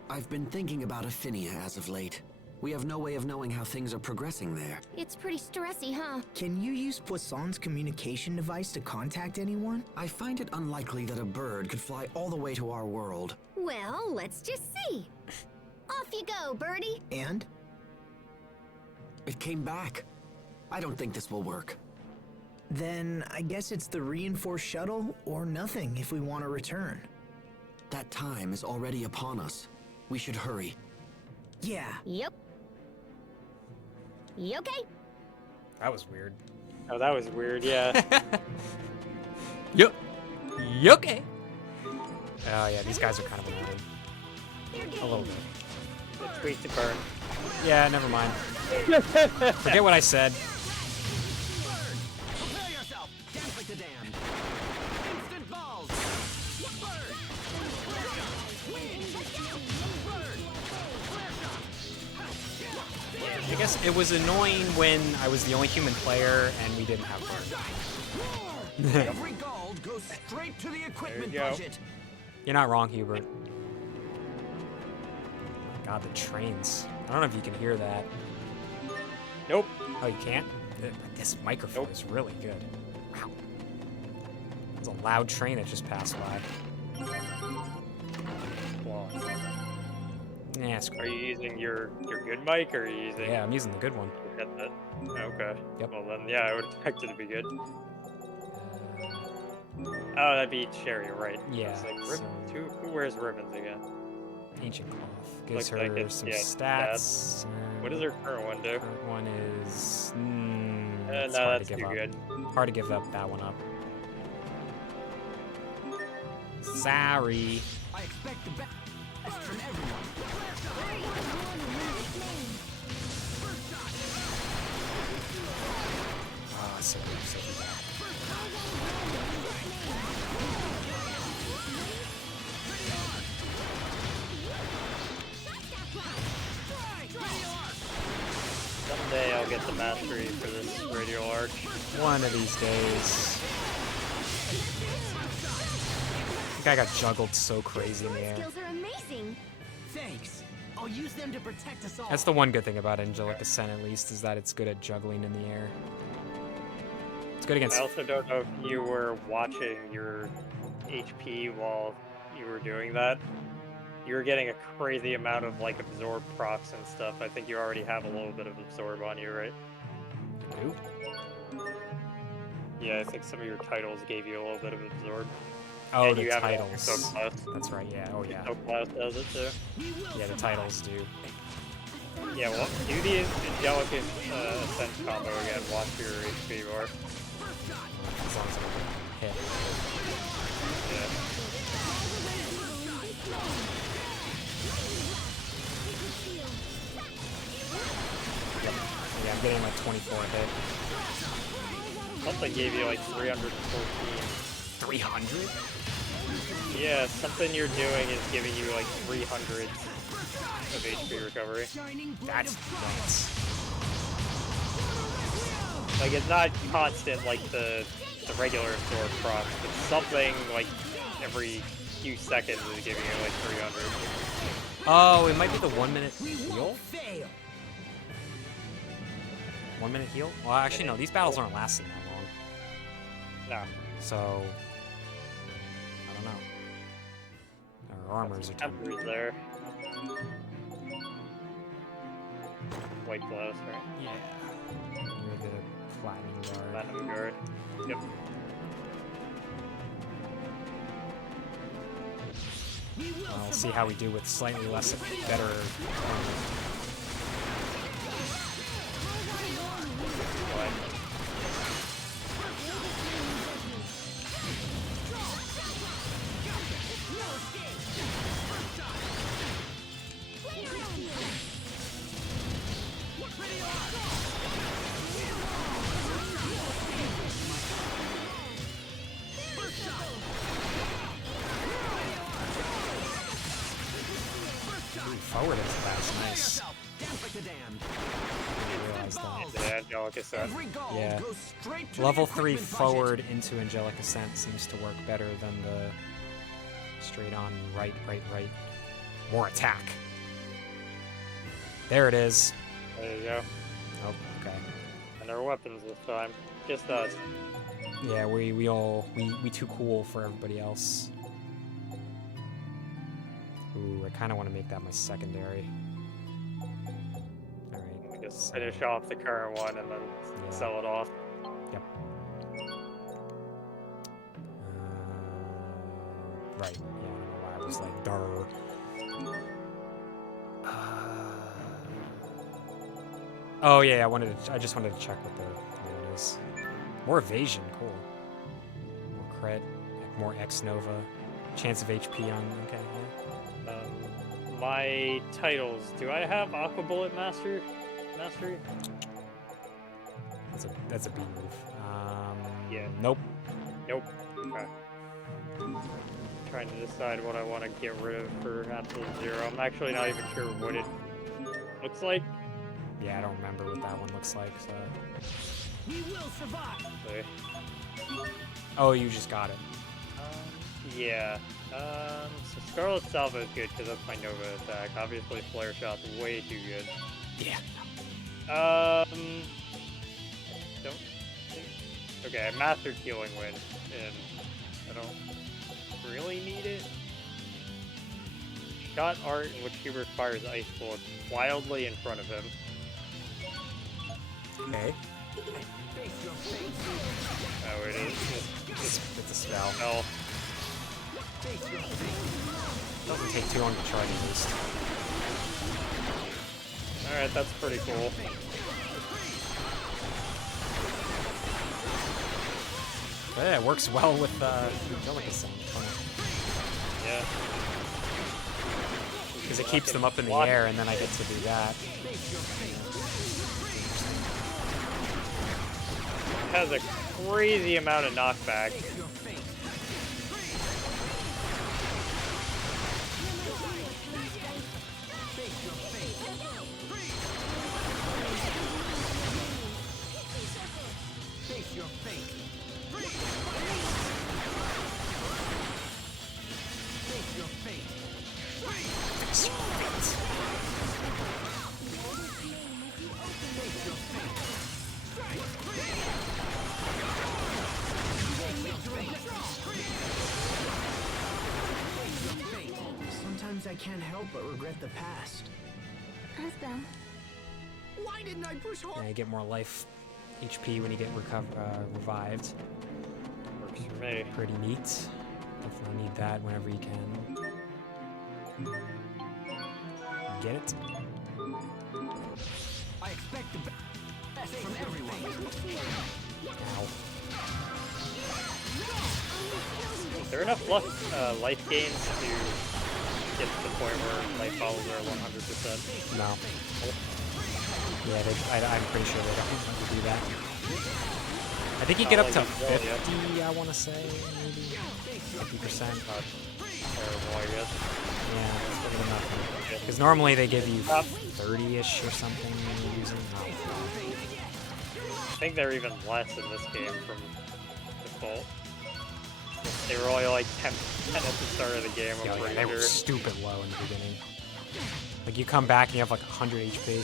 I've been thinking about Affinia as of late. We have no way of knowing how things are progressing there. It's pretty stressy, huh? Can you use Poisson's communication device to contact anyone? I find it unlikely that a bird could fly all the way to our world. Well, let's just see. Off you go, birdie. And? It came back. I don't think this will work. Then I guess it's the reinforced shuttle or nothing if we want to return. That time is already upon us. We should hurry. Yeah. Yep. You okay? That was weird. Oh, that was weird, yeah. Yup. You okay? Oh yeah, these guys are kind of annoying. A little bit. The tweak to burn. Yeah, never mind. Forget what I said. Prepare yourself. Dance like the damned. Instant balls. Burn. I guess it was annoying when I was the only human player and we didn't have burn. Every gold goes straight to the equipment go. budget. You're not wrong, Hubert. God, the trains. I don't know if you can hear that. Nope. Oh, you can't? This microphone Nope. is really good. Wow. There's a loud train that just passed by. Well, Yeah, screw are you using your good mic or are you using Yeah, I'm using the good one. your headset? Okay. Yep. Well then, yeah, I would expect it to be good. Oh, that'd be Cherry, right? Yeah, It's like so- who wears ribbons again? Ancient cloth. Gives Looks like her it's- some yeah, stats. What does her current one do? Current one is... No, it's hard that's to too give up. good. Hard to give up that one up. Sorry. I expect the best from everyone. Ah, so good, so good. Someday I'll get the mastery for this radial arch. One of these days. I think I got juggled so crazy in the air. Skills are amazing. Thanks. I'll use them to protect us all. That's the one good thing about Angelic Ascent, at least, is that it's good at juggling in the air. It's good against... I also don't know if you were watching your HP while you were doing that. You were getting a crazy amount of like absorb procs and stuff. I think you already have a little bit of absorb on you, right? Ooh. Yeah, I think some of your titles gave you a little bit of absorb. Oh, and the you have it on titles. Soap Class. That's right, yeah. Oh, yeah. Soap Class does it too. Yeah, the titles do. Yeah, well, do the Angelic Ascent combo again. Watch your HP bar. As long as I don't hit. Yeah. Yep. Yeah, I'm getting like 24 hit. Something gave you like 314. 300? Yeah, something you're doing is giving you like 300 of HP recovery. That's nuts. Like it's not constant like the regular absorb proc, but something like every few seconds is giving you like 300. Oh, it might be the 1 minute heal? Fail. 1 minute heal? Well, actually, no, these battles aren't lasting that long. No. So, I don't know. Our armors are Temporary there. White blouse, right? Yeah. You're the platinum guard. Platinum guard. Yep. I'll see how we do with slightly less better armor. What? Forward is fast, nice. Dance like the damned. I didn't realize that. The Angelic Ascent. Every gold Yeah. goes straight to Level the 3 equipment forward into Angelic Ascent seems to work better than the straight on right. More attack. There it is. There you go. Oh, okay. And their weapons this time. Just us. Yeah, we too cool for everybody else. Ooh, I kind of want to make that my secondary. All right. We just so- finish off the current one and then Yeah. sell it off. Yep. Right. Yeah, I don't know why I was like, durr. Oh yeah, I just wanted to check what the it is. More evasion, cool. More crit, more X Nova. Chance of HP on. Okay. Yeah. My titles. Do I have Aqua Bullet Mastery? That's a B move. Yeah. Nope. Nope. Okay. Trying to decide what I want to get rid of for Absolute Zero. I'm actually not even sure what it looks like. Yeah, I don't remember what that one looks like. So. We will survive. Oh, you just got it. Yeah. So Scarlet Salvo is good because that's my Nova attack. Obviously, Flare Shot's way too good. Yeah. Don't think. Okay, I mastered Healing Wind, and I don't really need it. Shot Art in which he fires Ice Bullets wildly in front of him. Okay. Oh, it is. It's a spell. Oh. Doesn't take too long to charge at least. Alright, that's pretty cool. Yeah, it works well with Angelica. Yeah. Because it keeps them up in the air, and then I get to do that. It has a crazy amount of knockback. Sometimes I can't help but regret the past. Asbel. Why didn't I push hard? Yeah, you get more life HP when you get revived. Works for me. Pretty neat. Definitely need that whenever you can. Get it? I expect the best from everyone. Ow. Is there enough life gains to get to the point where life bottles are 100%? No. Yeah, I'm pretty sure they don't have to do that. I think you get up to 50, I want to say, maybe 50%. Terrible, I guess. Yeah, because normally they give you 30-ish or something when you're using. I think they're even less in this game from default. They were only like 10 at the start of the game. Yeah, I'm pretty they were sure. stupid low in the beginning. Like you come back and you have like 100 HP.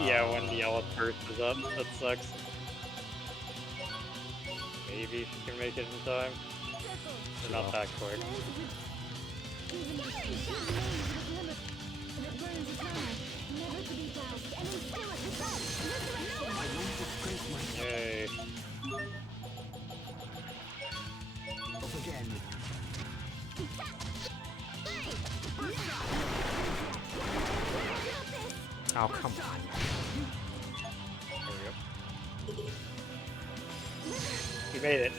Yeah, when the yellow burst is up, that sucks. Maybe she can make it in time. But not that quick. Yay. Again. Oh, come on. There we go. You made it.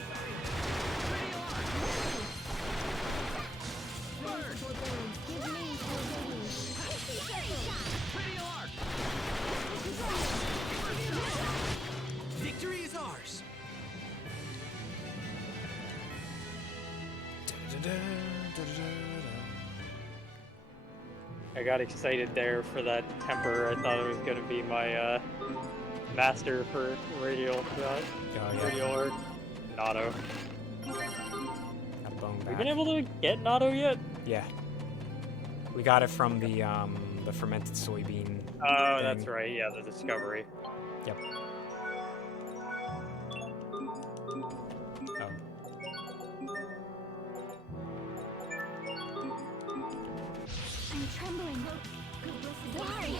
Victory is ours. I got excited there for that temper. I thought it was going to be my master for radial radial or Natto. That bone Have we back. been able to get Natto yet? Yeah. We got it from the fermented soybean. Oh, thing. that's right. Yeah, the discovery. Yep. Oh. I'm trembling. Sorry.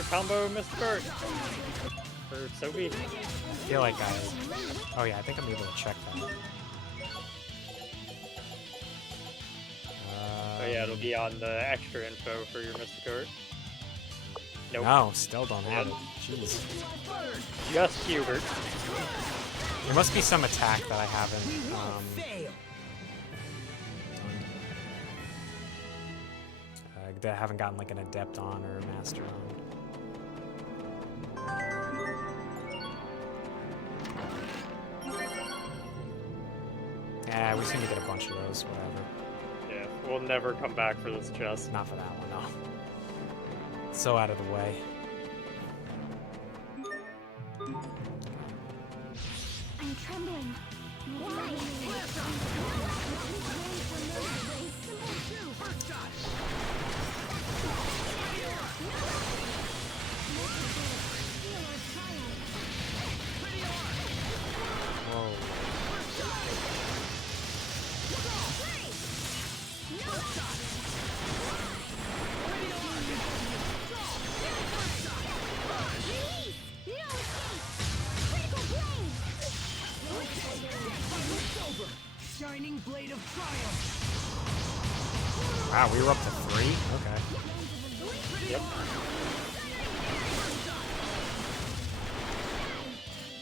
your combo, Mr. Bart. For Sophie. I feel like I... Oh yeah, I think I'm able to check that. Oh yeah, it'll be on the extra info for your Mr. Court. Nope. No, still don't have it. Jeez. Just Hubert. There must be some attack that I haven't that I haven't gotten like an adept on or a master on. Yeah, we seem to get a bunch of those, whatever. Yeah, we'll never come back for this chest. Not for that one, no. So out of the way. I'm trembling. Whoa. Shining blade of triumph. Wow, we were up to 3? Okay. Yep.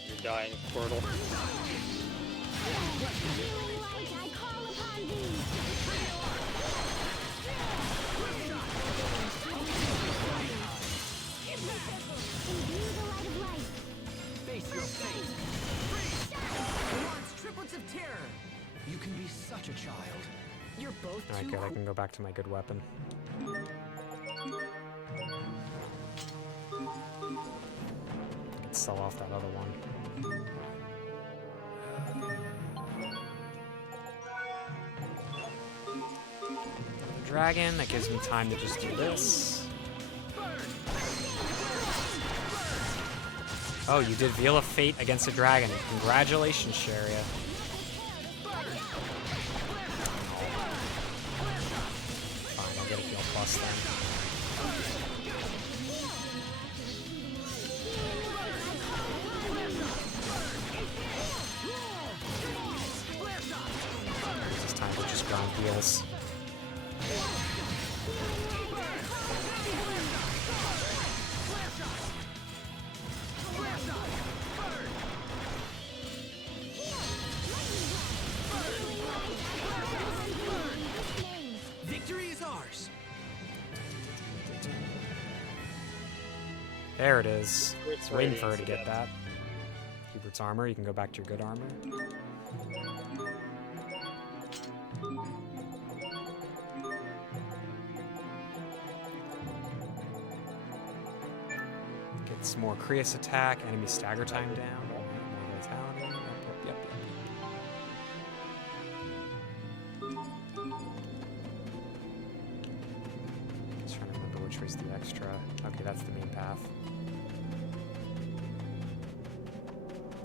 You're dying, Portal. Face your fate. Once triplets of terror. You can be such a child. You're both Alright, too good. I can go back to my good weapon. I can sell off that other one. The dragon, that gives me time to just do this. Oh, you did Veil of Fate against a dragon. Congratulations, Sharia. Fine, I'll get a heal plus then. It's time to just grind heals. Victory is ours. There it is. It's Just waiting for her to radiance get that. Hubert's armor. You can go back to your good armor. Get some more Krios attack. Enemy stagger time down. More vitality. Yep. Just trying to remember which way's the extra. Okay, that's the main path.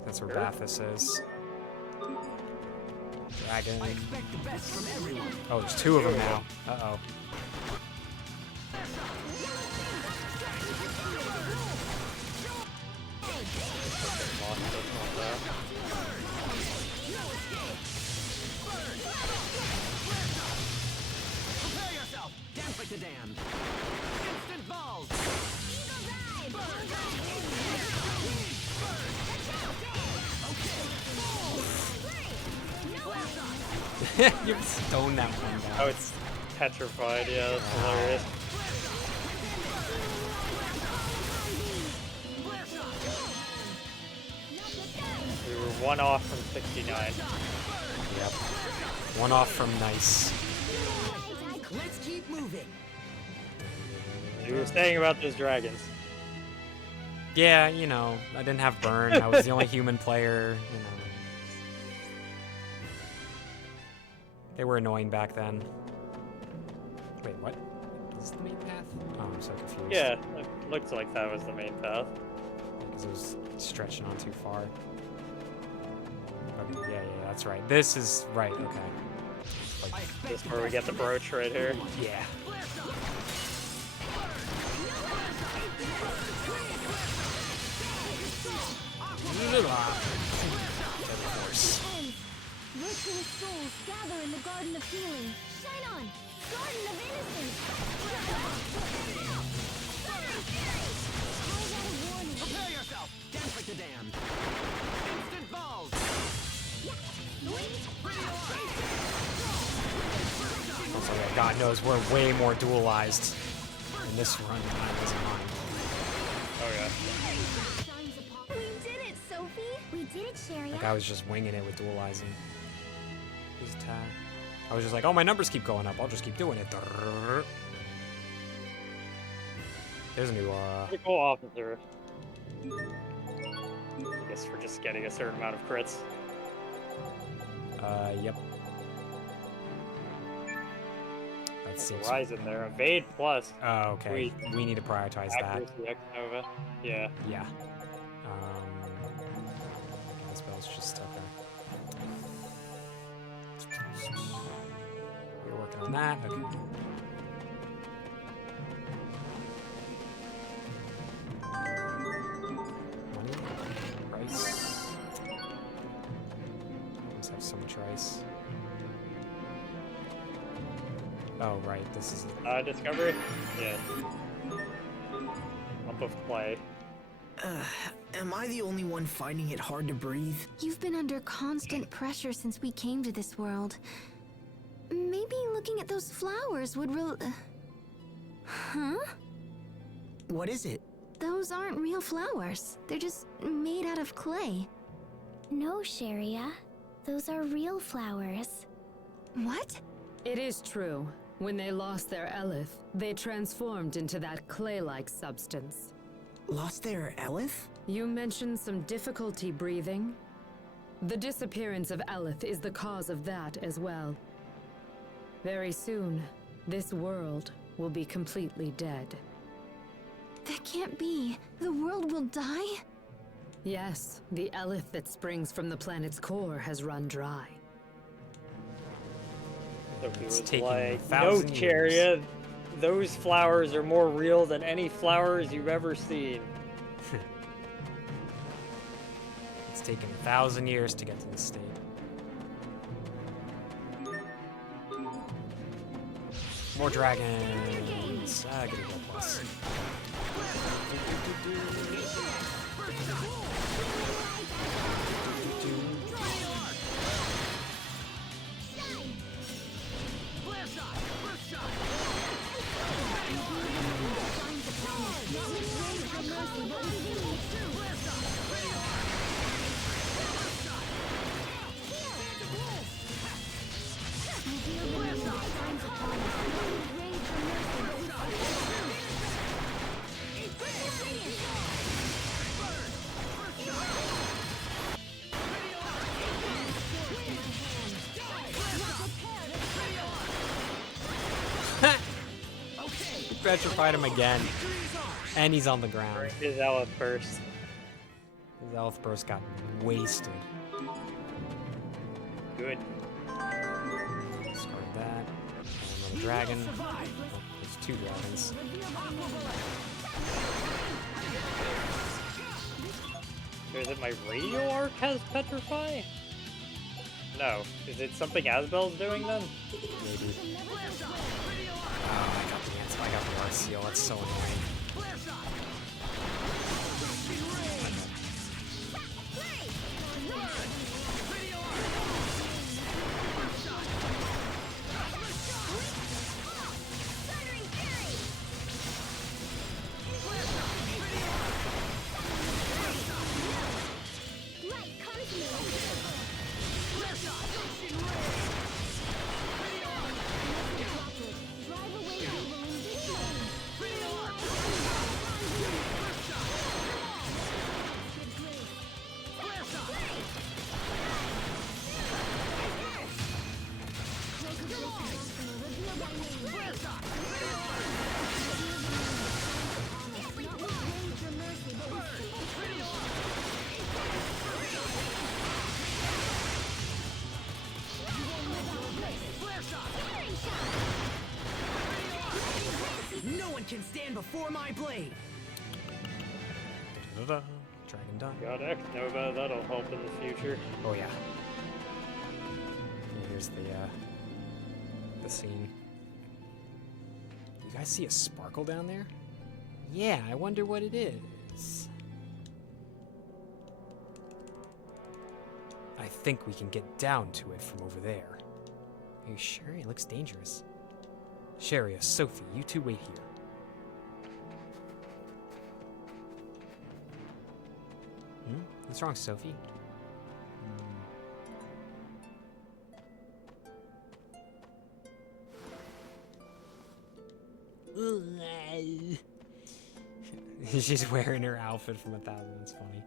That's where Sure. Bathus is. Dragon. I expect the best from everyone. Oh, there's 2 of them now. Uh-oh. Prepare yourself. Dance like the damned. Instant balls. You stoned that one down. Oh, it's petrified. Yeah, that's hilarious. We were 1 off from 69. Yep. 1 off from nice. Let's keep moving. You were saying about those dragons. Yeah, you know, I didn't have burn. I was the only human player, you know. They were annoying back then. Wait, what? Is this the main path? Oh, I'm so confused. Yeah, it looks like that was the main path. Because it was stretching on too far. Okay, yeah, that's right. This is right, okay. Like, This is where we get the brooch right here. yeah. Force. Virtuous souls gather in the Garden of Healing. Shine on! Garden of Innocence! Prepare yourself! Dance like the damned! Instant balls! Also, yeah, God knows we're way more dualized in this run than I was in mine. Oh yeah. We did it, Sophie! We did it, Sherry. Like I was just winging it with dualizing. His attack. I was just like, oh, my numbers keep going up. I'll just keep doing it. There's a new, Critical officer. I guess we're just getting a certain amount of crits. Yep. That seems... Horizon there. Evade plus. Oh, okay. We need to prioritize that. Accuracy X Nova. Yeah. Yeah. The spell's just okay. We're working on that. Okay. Money, rice. Always have so much rice. Oh right, this is. Discovery. Yeah. Lump of clay. Am I the only one finding it hard to breathe? You've been under constant pressure since we came to this world. Maybe looking at those flowers would Huh? What is it? Those aren't real flowers. They're just made out of clay. No, Sharia. Those are real flowers. What? It is true. When they lost their Elith, they transformed into that clay-like substance. Lost their Elith? You mentioned some difficulty breathing. The disappearance of Elith is the cause of that as well. Very soon, this world will be completely dead. That can't be. The world will die? Yes, the Elith that springs from the planet's core has run dry. Sophie It's was taking like, 1,000 no, years." Charia, those flowers are more real than any flowers you've ever seen. It's taken 1,000 years to get to this state. More dragons. Get a gold plus. Petrified him again. And he's on the ground. His Elith burst. His health burst got wasted. Good. Discard that. And another dragon. Oh, there's 2 dragons. Or is it my radio arc has petrify? No. Is it something Asbel's doing then? Maybe. Oh, I got the answer. I got the art seal. That's so annoying. No one can stand before my blade! Dragon done. God, Nova, that'll help in the future. Oh yeah. And here's the scene. You guys see a sparkle down there? Yeah, I wonder what it is. I think we can get down to it from over there. Are you sure? It looks dangerous. Sharia, Sophie, you two wait here. What's wrong, Sophie? She's wearing her outfit from 1000. It's funny.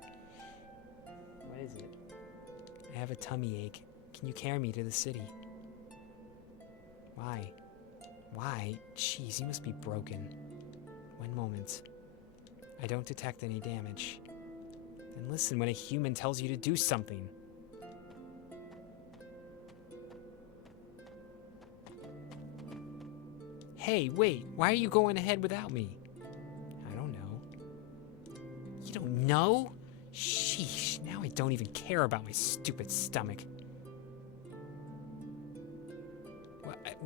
What is it? I have a tummy ache. Can you carry me to the city? Why? Why? Jeez, you must be broken. One moment. I don't detect any damage. Then listen when a human tells you to do something. Hey, wait, why are you going ahead without me? I don't know. You don't know? Sheesh, now I don't even care about my stupid stomach.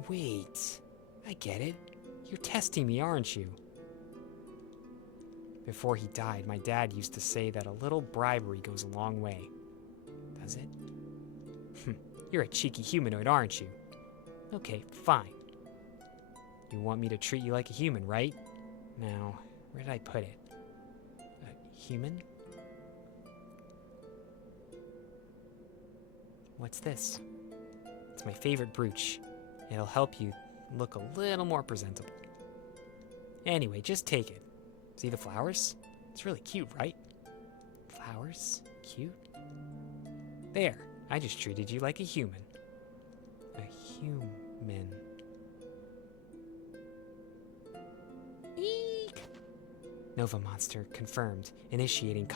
Wait, I get it. You're testing me, aren't you? Before he died, my dad used to say that a little bribery goes a long way. Does it? You're a cheeky humanoid, aren't you? Okay, fine. You want me to treat you like a human, right? Now, where did I put it? A human? What's this? It's my favorite brooch. It'll help you look a little more presentable. Anyway, just take it. See the flowers? It's really cute, right? Flowers? Cute? There, I just treated you like a human. A human. Eek! Nova monster confirmed. Initiating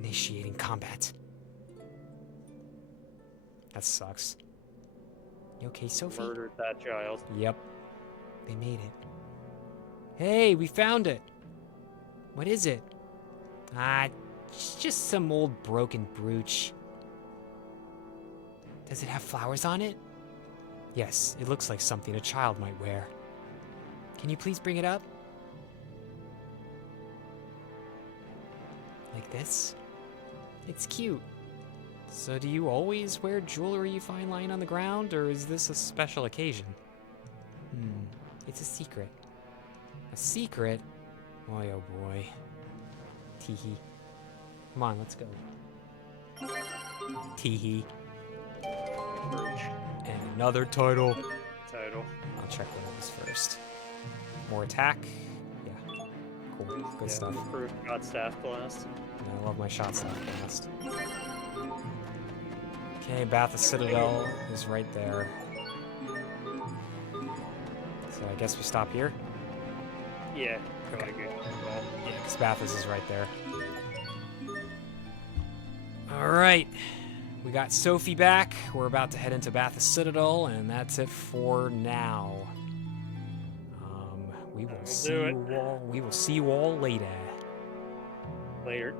Initiating combat. That sucks. You okay, Sophie? Murdered that child. Yep. They made it. Hey, we found it! What is it? It's just some old broken brooch. Does it have flowers on it? Yes, it looks like something a child might wear. Can you please bring it up? Like this? It's cute. So do you always wear jewelry you find lying on the ground, or is this a special occasion? It's a secret. A secret? Boy, oh boy. Teehee. Come on, let's go. Teehee. And another title. I'll check what it was first. More attack. Yeah. Cool. Good stuff. Improved shot staff blast. I love my shot staff blast. Okay, Bath of Citadel is right there. So I guess we stop here? Yeah. Okay. Good. Yeah, because Bathos is right there. Alright. We got Sophie back. We're about to head into Bath of Citadel, and that's it for now. We will see you all later. Later.